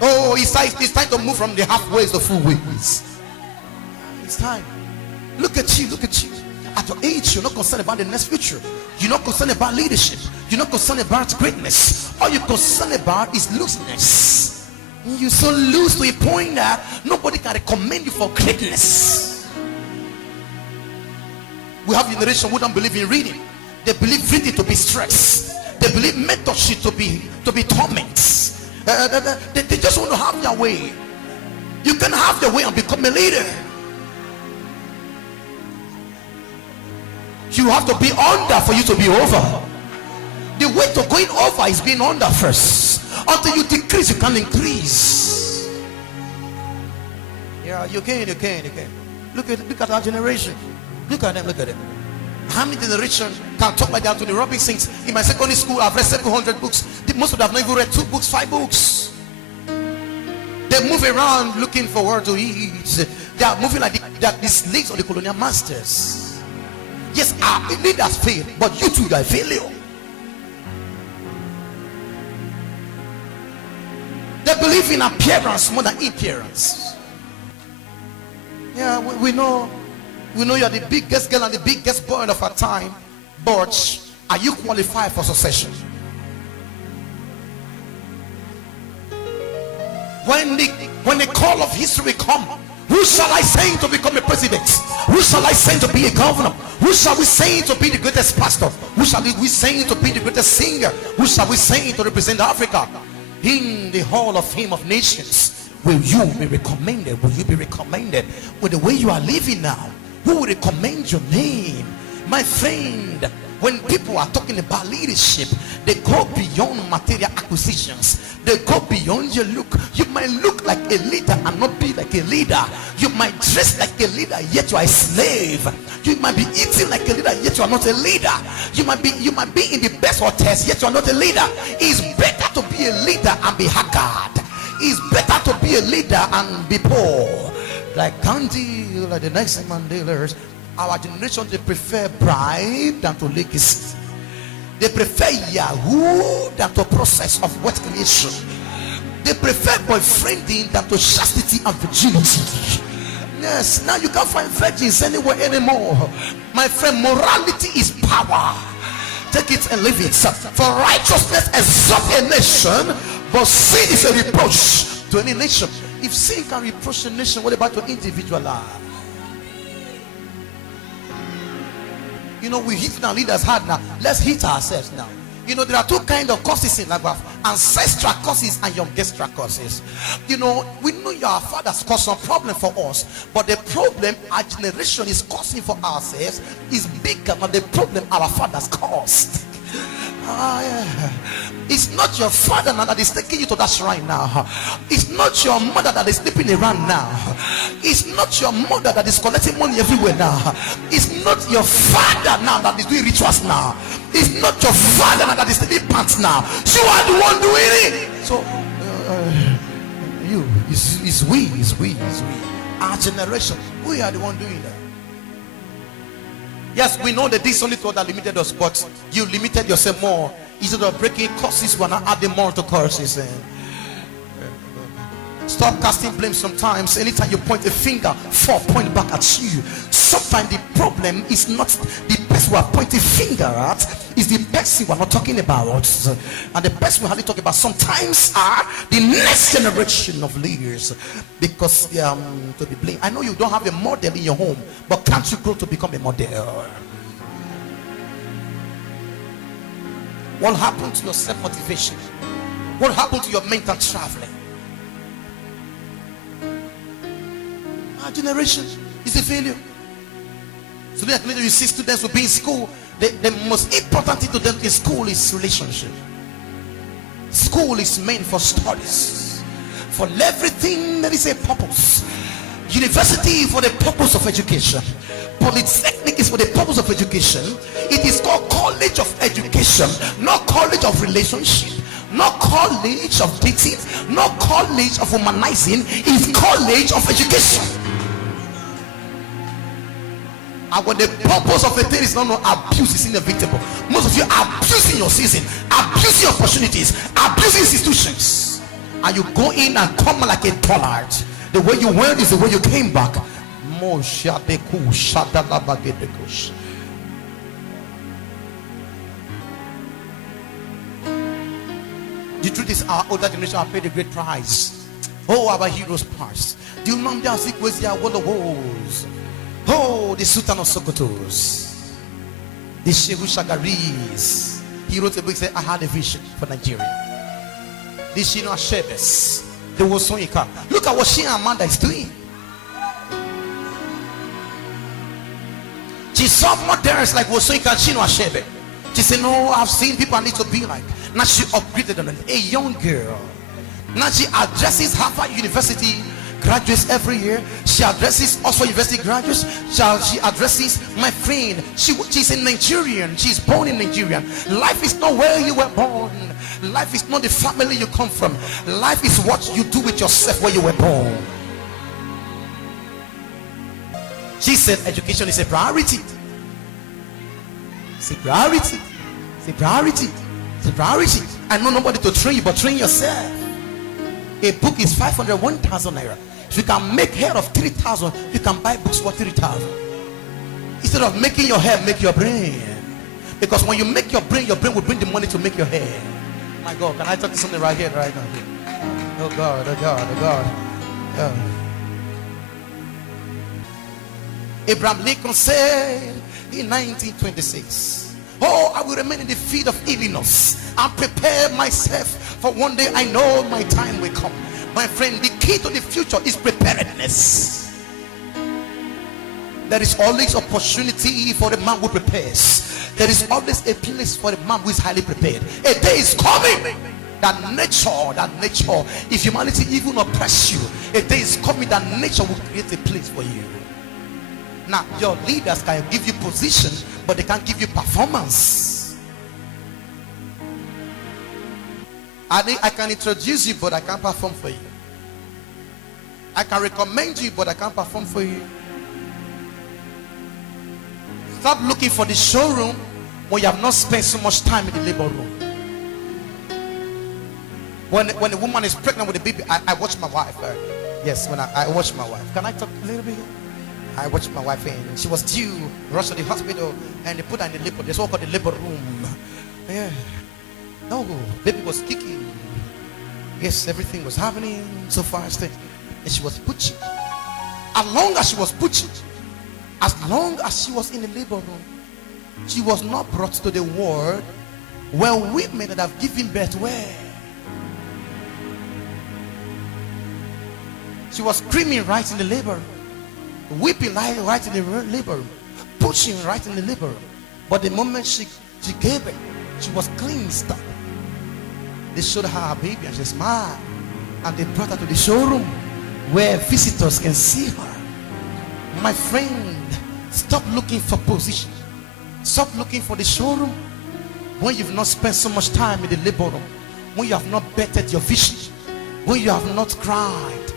Oh, it's time to move from the halfways to full ways. It's time. Look at you. At your age, you're not concerned about the next future. You're not concerned about leadership. You're not concerned about greatness. All you're concerned about is looseness. You're so loose to a point that nobody can recommend you for greatness. We have a generation who don't believe in reading. They believe reading to be stress. They believe mentorship to be torment. They just want to have their way. You can have your way and become a leader. You have to be under for you to be over. The way to going over is being under first. Until you decrease, you can increase. Yeah, you can. Look at our generation. Look at them. How many generations can talk like that to the rubbish things? In my secondary school, I've read 700 books. Most of them have not even read 2 books, 5 books. They move around looking for where to eat. They are moving like the slaves of the colonial masters. Yes, our leaders fail, but you too are a failure. They believe in appearance more than appearance. Yeah, we know you're the biggest girl and the biggest boy of our time, but are you qualified for succession? When the call of history come, who shall I send to become a president? Who shall I send to be a governor? Who shall we send to be the greatest pastor? Who shall we send to be the greatest singer? Who shall we send to represent Africa in the hall of fame of nations? Will you be recommended? Will you be recommended with the way you are living now? Who will recommend your name? My friend, when people are talking about leadership, they go beyond material acquisitions. They go beyond your look. You might look like a leader and not be like a leader. You might dress like a leader, yet you are a slave. You might be eating like a leader, yet you are not a leader. You might be in the best hotels, yet you are not a leader. It's better to be a leader and be haggard. It's better to be a leader and be poor. Like Gandhi, like the next Mandelas. Our generation, they prefer bribe than to legacy. They prefer Yahoo than to process of wealth creation. They prefer boyfriending than to chastity and virginity. Yes, now you can't find virgins anywhere anymore. My friend, morality is power. Take it and leave it. For righteousness exalts a nation, but sin is a reproach to any nation. If sin can reproach a nation, what about your individual life? You know, we hit our leaders hard now. Let's hit ourselves now. You know, there are two kinds of curses in life: ancestral curses and youngestral curses. You know, we know your fathers caused some problem for us, but the problem our generation is causing for ourselves is bigger than the problem our fathers caused. Yeah. It's not your father now that is taking you to that shrine now. It's not your mother that is sleeping around now. It's not your mother that is collecting money everywhere now. It's not your father now that is doing rituals now. It's not your father now that is sleeping pants now. You are the one doing it. So it's we. Our generation, we are the one doing that. Yes, we know that this only thought that limited us, but you limited yourself more. Instead of breaking curses, we're not adding more to curses. Stop casting blame sometimes. Anytime you point a finger, point back at you. Sometimes the problem is not the person we are pointing finger at, is the person we're not talking about. And the person we hardly talk about sometimes are the next generation of leaders, because to be blamed. I know you don't have a model in your home, but can't you grow to become a model? What happened to your self-motivation? What happened to your mental traveling? Our generation is a failure. So later you see students will be in school. The most important thing to them in school is relationship. School is meant for studies. For everything there is a purpose. University for the purpose of education. Polytechnic is for the purpose of education. It is called college of education, not college of relationship, not college of dating, not college of humanizing. It's college of education. And when the purpose of a thing is not abuse, is inevitable. Most of you are abusing your season, abusing opportunities, abusing institutions, and you go in and come like a dullard. The way you went is the way you came back. The truth is, our older generation have paid a great price. Oh, our heroes passed. Do you remember the Sikwezia Wolowos? Oh, the Sultan of Sokotos, the Shehu Shagaris. He wrote a book, said, I had a vision for Nigeria. The Shino Ashebes, the Wosonika. Look at what she and Amanda is doing. She saw models like Wosonika and Shino Ashebe. She said, no, I've seen people I need to be like. Now she upgraded them, a young girl. Now she addresses Harvard University graduates every year. She addresses Oxford University graduates. She addresses my friend. She's a Nigerian. She's born in Nigeria. Life is not where you were born. Life is not the family you come from. Life is what you do with yourself where you were born. She said education is a priority. It's a priority. It's a priority. It's a priority. I know nobody to train you, but train yourself. A book is 500, 1,000 naira. If you can make hair of 3,000, you can buy books worth 3,000. Instead of making your hair, make your brain. Because when you make your brain will bring the money to make your hair. My God, can I talk to something right here, right now? Oh God, oh God, oh God. Oh. Abraham Lincoln said in 1926, oh, I will remain in the field of Illinois and prepare myself for one day I know my time will come. My friend, the key to the future is preparedness. There is always opportunity for the man who prepares. There is always a place for the man who is highly prepared. A day is coming that nature, if humanity even oppress you, a day is coming that nature will create a place for you. Now, your leaders can give you position, but they can't give you performance. I can introduce you, but I can't perform for you. I can recommend you, but I can't perform for you. Stop looking for the showroom when you have not spent so much time in the labor room. When a woman is pregnant with a baby, I watch my wife. Yes, when I watch my wife. Can I talk a little bit? I watched my wife and she was due, rushed to the hospital, and they put her in the labor. They called the labor room. Yeah. No, baby was kicking. Yes, everything was happening so fast. And she was pushing. As long as she was pushing, as long as she was in the labor room, she was not brought to the world where women that have given birth were. She was screaming right in the labor room, weeping right in the labor room, pushing right in the labor room. But the moment she gave it, she was cleansed up. They showed her a baby and she smiled. And they brought her to the showroom where visitors can see her. My friend, stop looking for position. Stop looking for the showroom when you've not spent so much time in the labor room, when you have not bettered your vision, when you have not cried,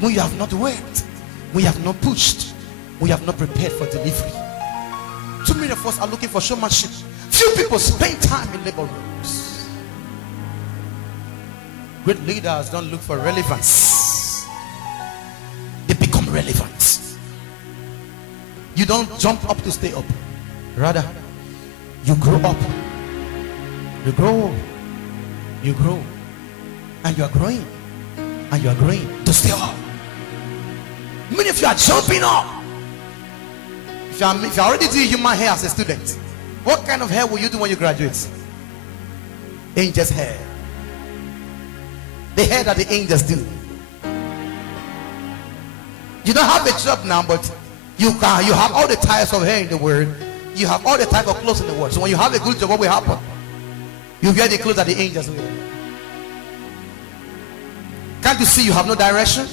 when you have not wept, when you have not pushed, when you have not prepared for delivery. Too many of us are looking for showmanship. Few people spend time in labor rooms. Great leaders don't look for relevance. They become relevant. You don't jump up to stay up. Rather, you grow up. You grow. You grow. And you are growing. And you are growing to stay up. Many of you are jumping up. If you are already doing human hair as a student, what kind of hair will you do when you graduate? Angels' hair. The hair that the angels do. You don't have a job now, but you have all the types of hair in the world. You have all the type of clothes in the world. So when you have a good job, what will happen? You wear the clothes that the angels wear. Can't you see you have no direction?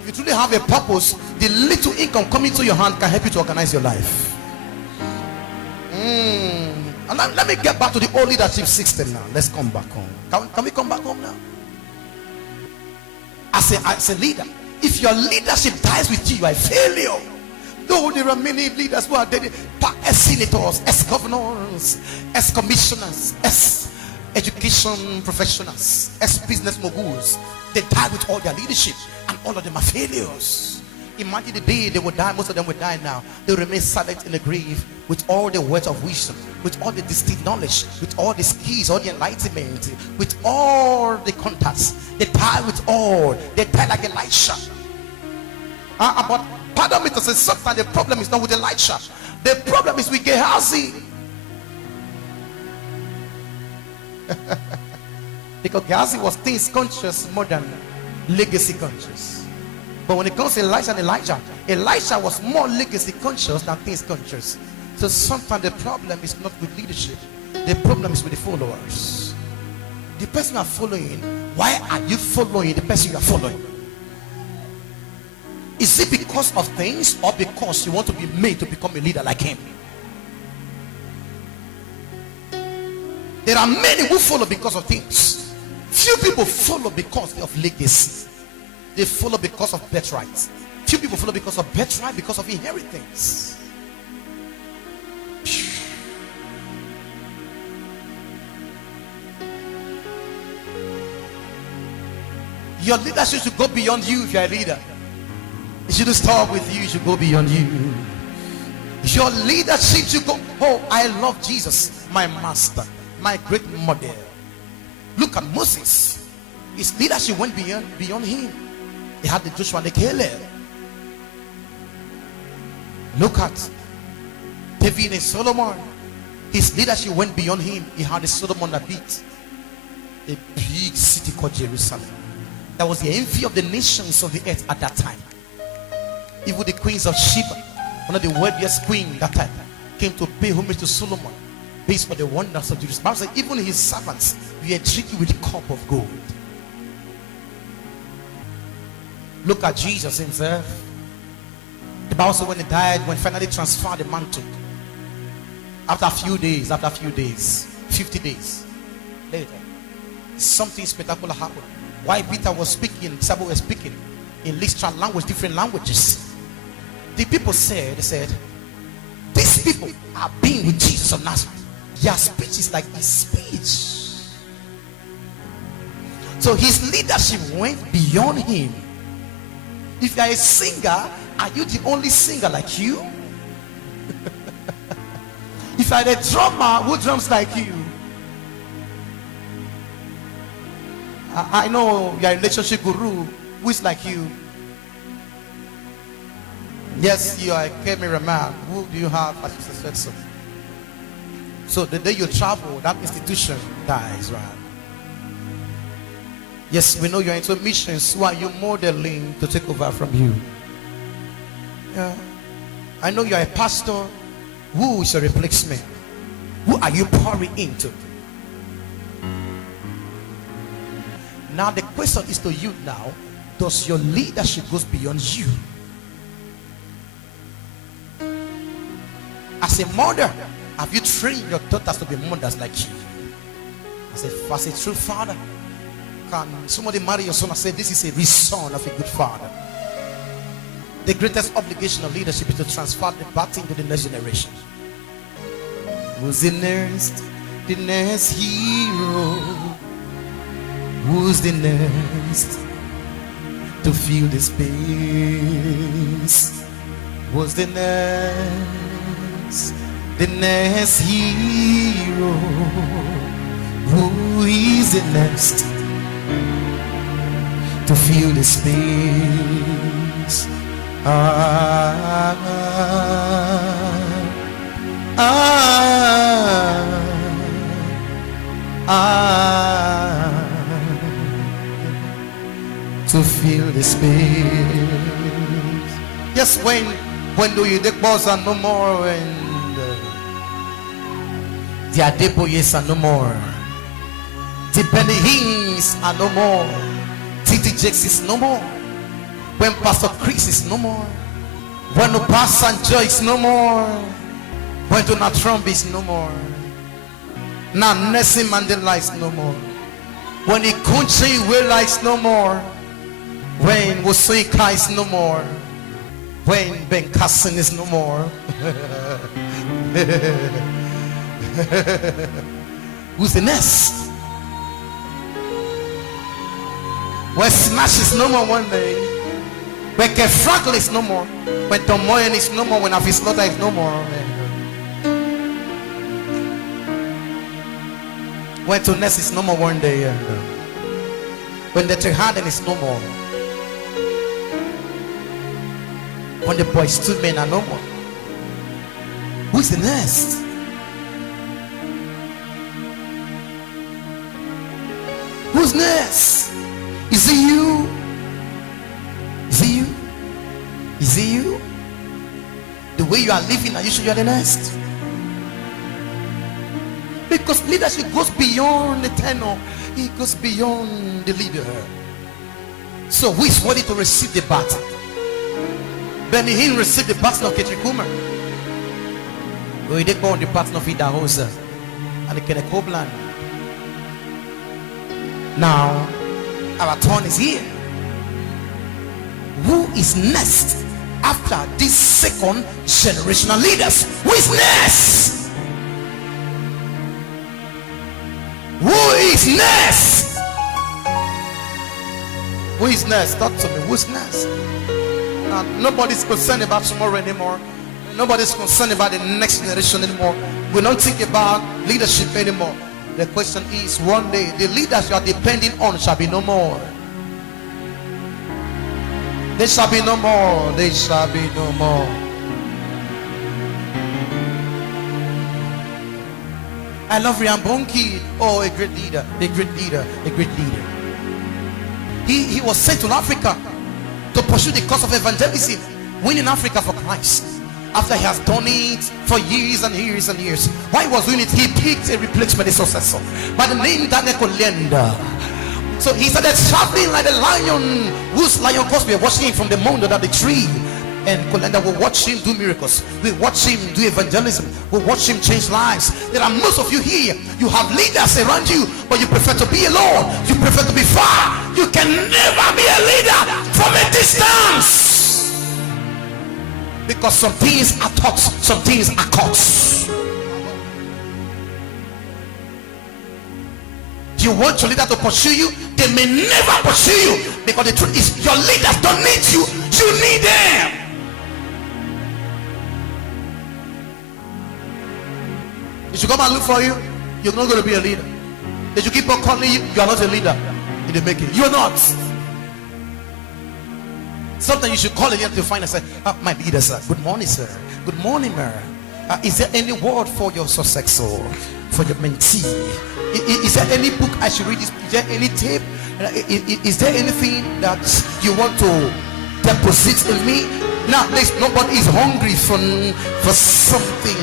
If you truly have a purpose, the little income coming to your hand can help you to organize your life. And let me get back to the old leadership system now. Let's come back home. Can we come back home now? As a leader, if your leadership dies with you, you are a failure. Though there are many leaders who are dead, as senators, as governors, as commissioners, as education professionals, as business moguls, they die with all their leadership, and all of them are failures. Imagine the day they will die. Most of them will die now. They will remain silent in the grave with all the words of wisdom, with all the distinct knowledge, with all the skills, all the enlightenment, with all the contacts. They die with all. They die like Elisha. But pardon me to say, sometimes the problem is not with Elisha. The problem is with Gehazi. Because Gehazi was things conscious more than legacy conscious. But when it comes to Elisha and Elisha was more legacy conscious than things conscious. So sometimes the problem is not with leadership. The problem is with the followers. The person you are following, why are you following the person you are following? Is it because of things, or because you want to be made to become a leader like him? There are many who follow because of things. Few people follow because of legacy. They follow because of birthright. Few people follow because of birthright, because of inheritance. Your leadership should go beyond you if you are a leader. It shouldn't stop with you. It should go beyond you. Your leadership should go. Oh, I love Jesus, my master, my great model. Look at Moses. His leadership went beyond him. He had the Joshua and the Caleb. Look at David and Solomon. His leadership went beyond him. He had the Solomon that beat a big city called Jerusalem. That was the envy of the nations of the earth at that time. Even the queens of Sheba, one of the wealthiest queens that time, came to pay homage to Solomon based on the wonders of Jerusalem. Bible said even his servants were treated with a cup of gold. Look at Jesus himself. The Bible said when he died, when finally transferred the mantle, after a few days, 50 days later, something spectacular happened. While Peter was speaking, disciples were speaking in Lystra language, different languages. The people said, these people are being with Jesus of Nazareth. Their speech is like his speech. So his leadership went beyond him. If you are a singer, are you the only singer like you? If you are a drummer, who drums like you? I know you are a relationship guru. Who is like you? Yes, you are a cameraman. Who do you have as your successor? So the day you travel, that institution dies, right? Yes, we know you're into missions. Who are you modeling to take over from you? Yeah. I know you're a pastor. Who is your replacement? Who are you pouring into? Now the question is to you now. Does your leadership goes beyond you? As a mother, have you trained your daughters to be mothers like you? As a true father, can somebody marry your son and say, this is a real son of a good father? The greatest obligation of leadership is to transfer the baton to the next generation. Who's the next hero? Who's the next to fill the space? Who's the next hero? Who is the next to fill the space? To fill the space. Yes, when do you take balls and no more, and the Adeboyes are no more, the Benny Hings are no more, Titi Jakes is no more, when Pastor Chris is no more, when Pastor Joy is no more, when Donald Trump is no more, now Nelson Mandela is no more, when the country will is no more, when Wosoika is no more, when Ben Carson is no more. Who's the next? When Smash is no more one day, when Kev Franklin is no more, when Tom Moyen is no more, when Afis Lotta is no more, when Tones is no more one day, when the Triharden is no more, when the boys 2 men are no more. Who's the next? Who's next? Is it you? Is it you? Is it you? The way you are living, are you sure you are the next? Because leadership goes beyond the tenor. It goes beyond the leader. So who is worthy to receive the baton? Benny Hinn received the baton of Ketrikumer. We did go on the baton of Ida Hosa and the Kenekobland. Now our turn is here. Who is next after these second generational leaders? Who is next? Who is next? Who is next? Talk to me. Who's next? Now, nobody's concerned about tomorrow anymore. Nobody's concerned about the next generation anymore. We don't think about leadership anymore. The question is, one day the leaders you are depending on shall be no more. They shall be no more. They shall be no more. I love Riambonki. Oh, a great leader, a great leader, a great leader. He was sent to Africa to pursue the cause of evangelism, winning Africa for Christ. After he has done it for years and years and years, while he was doing it, he picked a replacement, a successor by the name Daniel Kolenda. So he started traveling like a lion, whose lion cause we are watching him from the mound under the tree. And Kolenda will watch him do miracles. We watch him do evangelism. We watch him change lives. There are most of you here. You have leaders around you, but you prefer to be alone. You prefer to be far. You can never be a leader from a distance. Because some things are taught, some things are caught. You want your leader to pursue you, they may never pursue you, because the truth is your leaders don't need you, you need them. They should come and look for you, you're not going to be a leader. They should keep on calling you, you are not a leader in the making. You're not. Sometimes you should call a leader to find and say, my leader, sir, good morning, sir. Good morning, sir. Is there any word for your successor, for your mentee? Is there any book I should read? Is there any tape? Is there anything that you want to deposit in me? Now, nobody is hungry for something.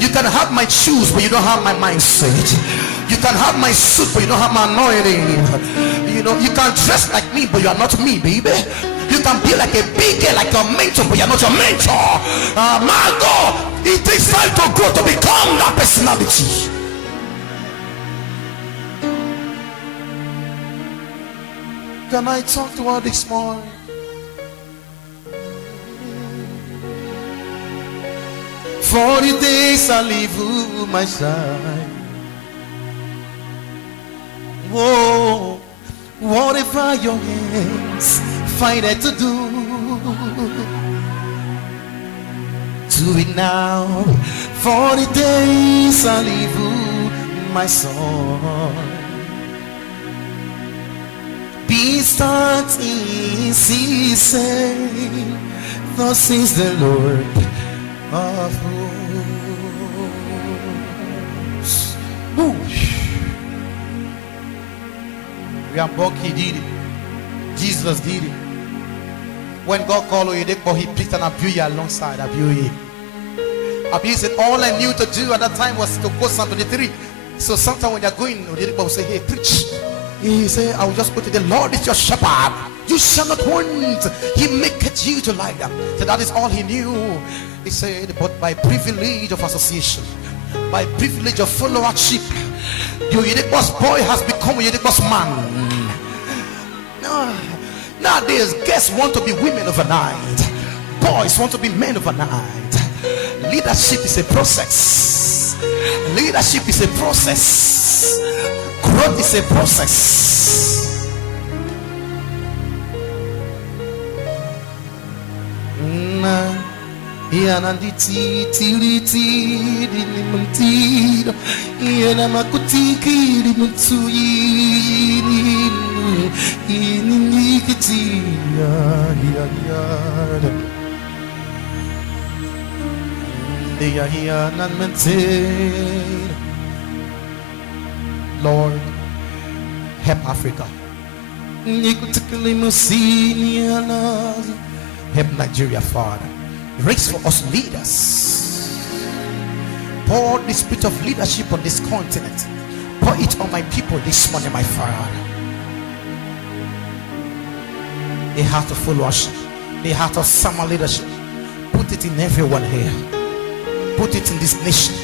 You can have my shoes, but you don't have my mindset. You can have my suit, but you don't have my anointing. You know, you can dress like me, but you are not me, baby. You can be like a big girl, like a mentor, but you're not a mentor. My God, it takes time to grow to become that personality. Can I talk to her this morning? 40 days I live with my side. Whoa, whatever your hands find it to do it now. 40 days I live with my son. Be starting season, thus says the Lord of hosts. He did it. Jesus did it. When God called you, he picked an Abuya alongside Abuya. Abuya said, all I knew to do at that time was to go Psalm 23. So sometimes when you're going, Oyedepo will say, hey, preach. He said, I will just go to the Lord is your shepherd. You shall not want. He maketh you to lie down. So that is all he knew. He said, but by privilege of association, by privilege of followership, the Oyedepo's boy has become Oyedepo's man. Nowadays, guests want to be women overnight. Boys want to be men overnight. Leadership is a process. Leadership is a process. Growth is a process. Lord, help Africa. Help Nigeria, Father. Raise for us leaders. Pour the spirit of leadership on this continent. Pour it on my people this morning, my Father. The heart of followership, the heart of summer leadership. Put it in everyone here. Put it in this nation.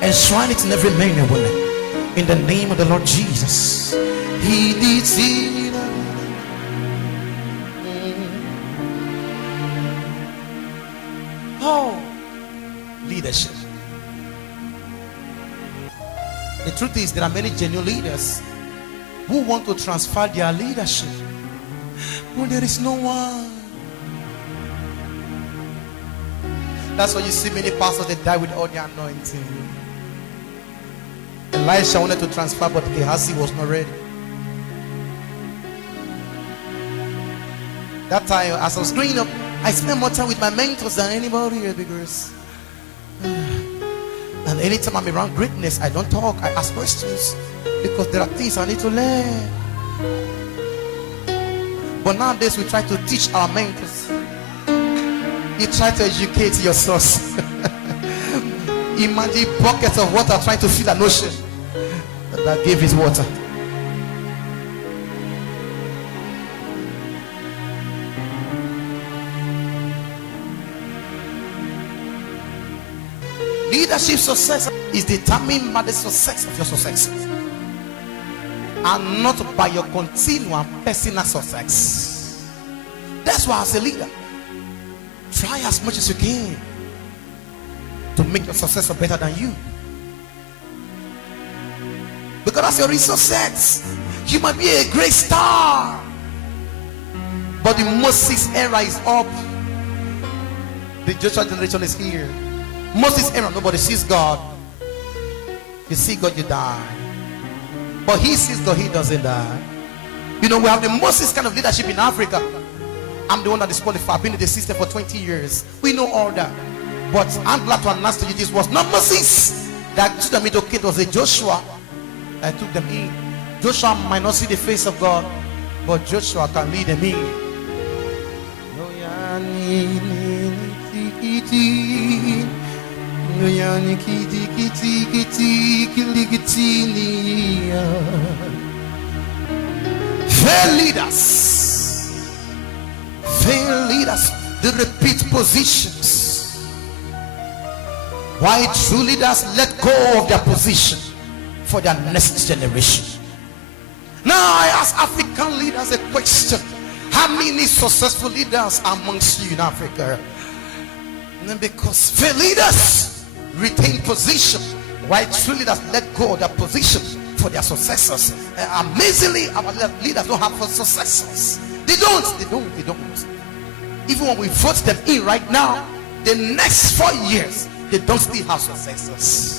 Enshrine it in every man and woman. In the name of the Lord Jesus. He needs it. Oh, leadership. The truth is, there are many genuine leaders who want to transfer their leadership, but there is no one. That's why you see many pastors that die with all the anointing. Elisha wanted to transfer, but Gehazi was not ready. That time, as I was growing up, I spent more time with my mentors than anybody here, because and anytime I'm around greatness, I don't talk, I ask questions, because there are things I need to learn. But nowadays we try to teach our mentors. You try to educate your source. Imagine buckets of water trying to fill an ocean that gave his water. Leadership success is determined by the success of your success, and not by your continual personal success. That's why as a leader, try as much as you can to make your successor better than you. Because as your success, you might be a great star, but the Moses era is up. The Joshua generation is here. Moses era, nobody sees God. You see God, you die. But he sees God, he doesn't die. You know, we have the Moses kind of leadership in Africa. I'm the one that is qualified. I've been in the system for 20 years. We know all that. But I'm glad to announce to you, this was not Moses that took them into okay, it was a Joshua that took them in. Joshua might not see the face of God, but Joshua can lead them in. Fair leaders, they repeat positions. Why true leaders let go of their position for their next generation. Now I ask African leaders a question: how many successful leaders amongst you in Africa? And then because fair leaders retain position, while true leaders let go of their position for their successors. Amazingly, our leaders don't have successors. They don't. Even when we vote them in right now, the next 4 years, they don't still have successors.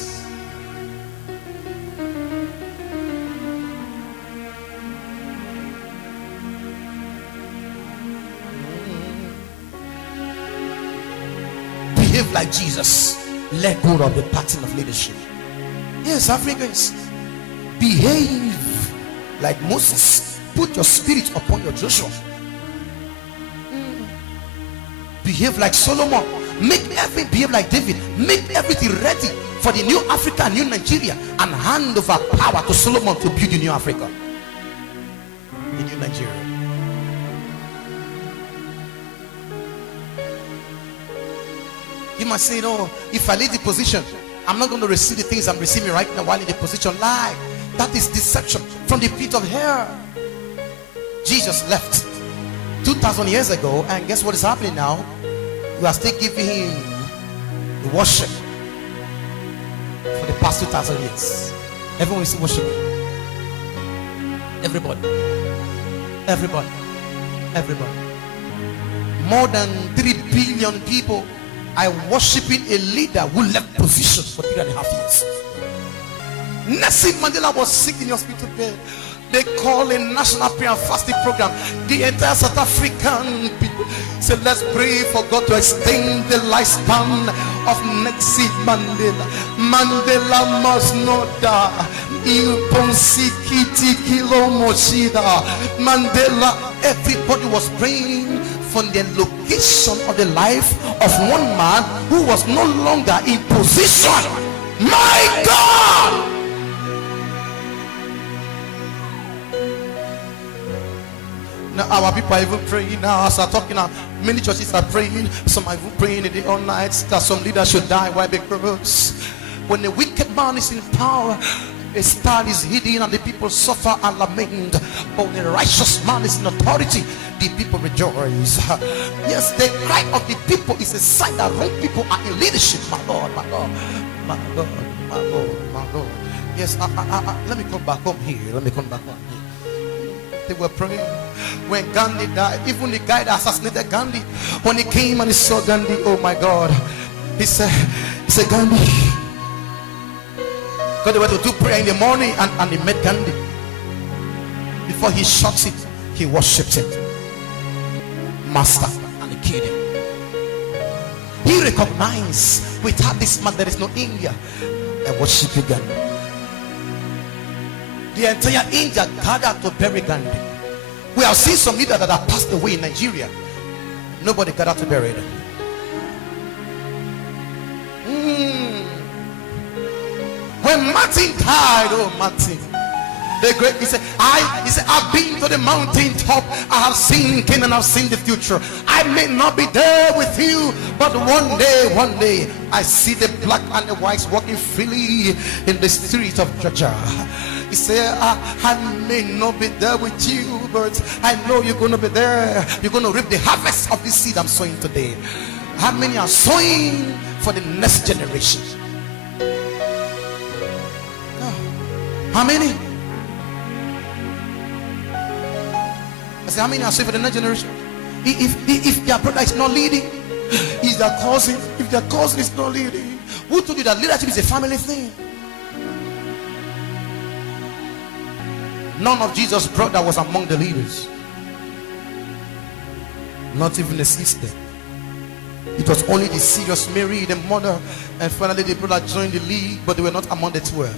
Behave like Jesus. Let go of the pattern of leadership. Yes, Africans, behave like Moses. Put your spirit upon your Joshua. Behave like Solomon. Make everything behave like David. Make everything ready for the new Africa, new Nigeria, and hand over power to Solomon to build the new Africa, the new Nigeria. You might say, no, if I leave the position, I'm not going to receive the things I'm receiving right now while in the position. Lie. That is deception from the pit of hell. Jesus left 2,000 years ago, and guess what is happening now? You are still giving him the worship for the past 2,000 years. Everyone is worshiping. Everybody. More than 3 billion people are worshiping a leader who left position for 3.5 years. Nelson Mandela was sick in the hospital bed. They call a national prayer and fasting program. The entire South African people said, let's pray for God to extend the lifespan of Nelson Mandela. Mandela must not die. Mandela, everybody was praying for the location of the life of one man who was no longer in position. My God! Now our people are even praying now as I'm talking now. Many churches are praying. Some are even praying in the all nights that some leaders should die. Why? Because when the wicked man is in power, a star is hidden and the people suffer and lament. But when the righteous man is in authority, the people rejoice. Yes, the cry of the people is a sign that wrong people are in leadership. My Lord. Yes, let me come back home here. They were praying when Gandhi died. Even the guy that assassinated Gandhi, when he came and he saw Gandhi, oh my God, he said Gandhi. Because they were to do prayer in the morning, and he met Gandhi. Before he shot it, he worshipped it, master, and he killed him. He recognized without this man there is no India. I worship you, Gandhi. The entire India gathered to bury Gandhi. We have seen some leaders that have passed away in Nigeria. Nobody gathered to bury them. When Martin died, oh Martin, the great, he said, I've been to the mountain top. I have seen Canaan, I've seen the future. I may not be there with you, but one day, I see the black and the whites walking freely in the street of Georgia. He said, I may not be there with you, but I know you're going to be there. You're going to reap the harvest of this seed I'm sowing today. How many are sowing for the next generation? How many? I said, how many are sowing for the next generation? If their brother is not leading, is their cousin? If their cousin is not leading, who told you that leadership is a family thing? None of Jesus' brother was among the leaders. Not even a sister. It was only the serious Mary, the mother, and finally the brother joined the league, but they were not among the 12.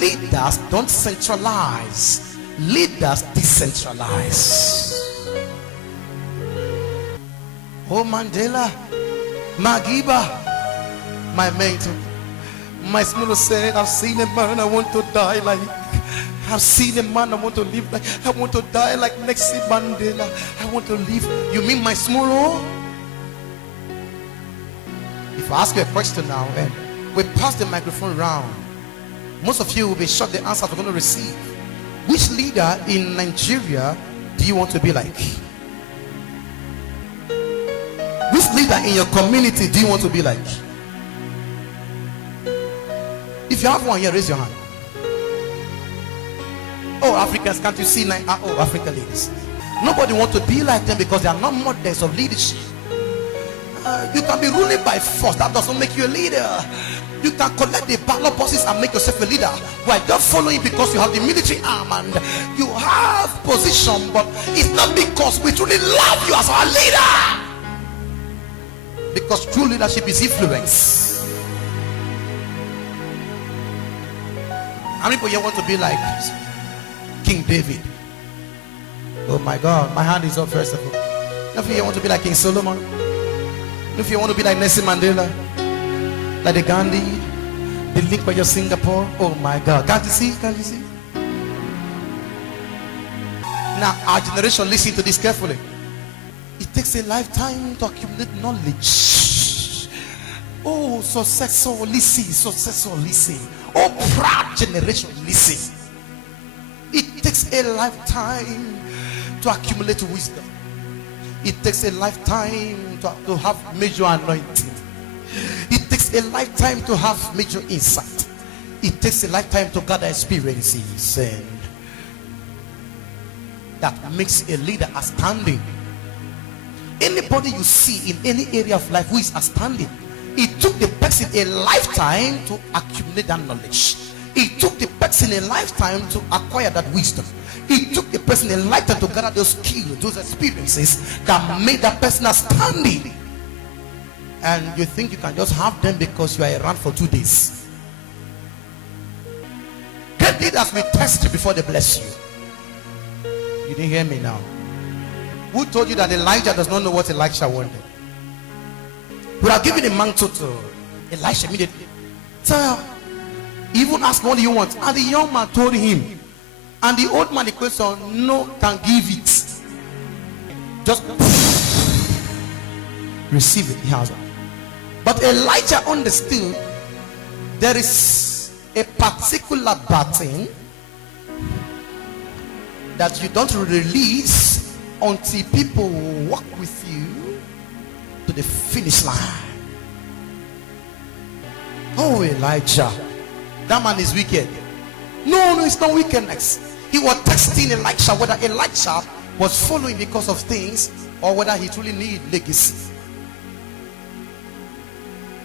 Leaders don't centralize. Leaders decentralize. Oh, Mandela, Magiba, my mentor, my small said, I've seen a man I want to die like. I've seen a man I want to live like. I want to die like Nelson Mandela. I want to live. You mean my small? If I ask you a question now and we pass the microphone round, most of you will be shocked the answer we're going to receive. Which leader in Nigeria do you want to be like? Which leader in your community do you want to be like? If you have one here, raise your hand. Oh, Africans, can't you see? Oh, African leaders. Nobody wants to be like them because they are not models of leadership. You can be ruling by force. That doesn't make you a leader. You can collect the ballot boxes and make yourself a leader. Why don't follow it because you have the military arm and you have position, but it's not because we truly love you as our leader. Because true leadership is influence. How many people here want to be like King David? Oh my God, my hand is up first of all. How many of you want to be like King Solomon? If you want to be like Nelson Mandela, like the Gandhi, the link by your Singapore, oh my God, can't you see? Can't you see? Now our generation, listen to this carefully. It takes a lifetime to accumulate knowledge. Oh, successor, listen. Oh, proud generation, listen. It takes a lifetime to accumulate wisdom. It takes a lifetime to have major anointing. It takes a lifetime to have major insight. It takes a lifetime to gather experiences, and that makes a leader outstanding. Anybody you see in any area of life who is outstanding, it took the person a lifetime to accumulate that knowledge. It took the person a lifetime to acquire that wisdom. It took the person a lifetime to gather those skills, those experiences that made that person outstanding. And you think you can just have them because you are around for 2 days. Great leaders will test you before they bless you. You didn't hear me now. Who told you that Elijah does not know what Elisha wanted? We are giving a mantle to Elisha immediately. So even ask, what do you want? And the young man told him. And the old man, the question, no, can give it. Just receive it. He has it. But Elijah understood there is a particular button that you don't release until people walk with you to the finish line. Oh, Elijah, that man is wicked. No, it's not wickedness. He was testing Elisha whether Elisha was following because of things or whether he truly need legacy.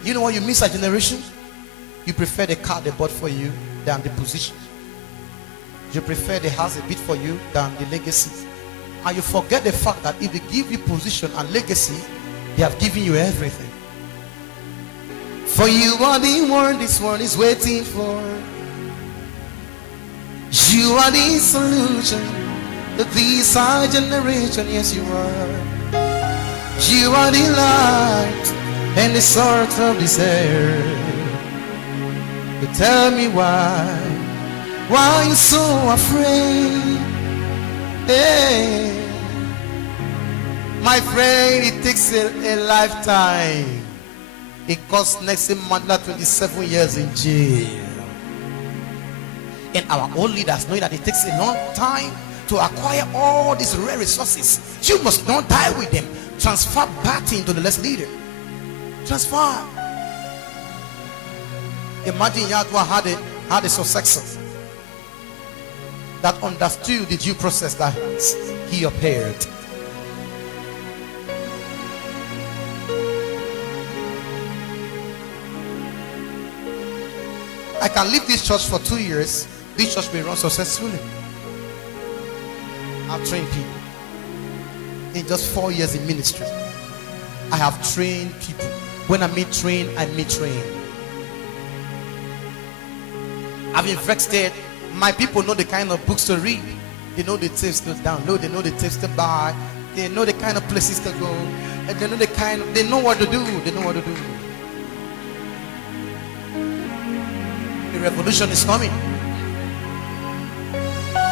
You know what you miss a generation? You prefer the car they bought for you than the position. You prefer the house they built for you than the legacy. And you forget the fact that if they give you position and legacy, they have given you everything. For you are the one this world is waiting for. You are the solution to this our generation. Yes, you are. You are the light and the salt of this earth. You tell me why you so afraid? Hey, my friend, it takes a lifetime. It cost Nelson Mandela 27 years in jail. And our own leaders know that it takes a long time to acquire all these rare resources. You must not die with them. Transfer back into the next leader. Transfer. Imagine Yahweh had a successor that understood the due process that he upheld. I can leave this church for 2 years This church may run successfully. I've trained people. In just 4 years in ministry, I have trained people. When I mean train, I mean train. I've invested. My people know the kind of books to read. They know the tapes to download. They know the tapes to buy. They know the kind of places to go. And they know they know what to do. They know what to do. The revolution is coming.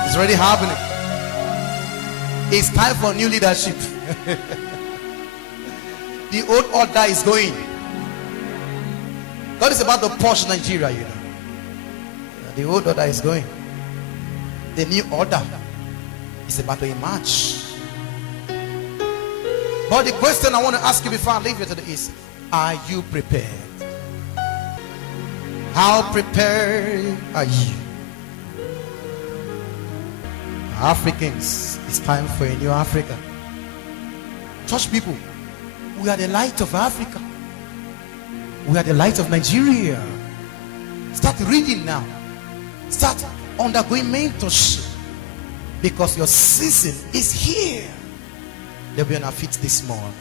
It's already happening. It's time for new leadership. The old order is going. God is about to push Nigeria, you know. The old order is going. The new order is about to emerge. But the question I want to ask you before I leave you today is, are you prepared? How prepared are you? Africans, it's time for a new Africa. Church people, we are the light of Africa. We are the light of Nigeria. Start reading now. Start undergoing mentorship, because your season is here. They'll be on our feet this morning.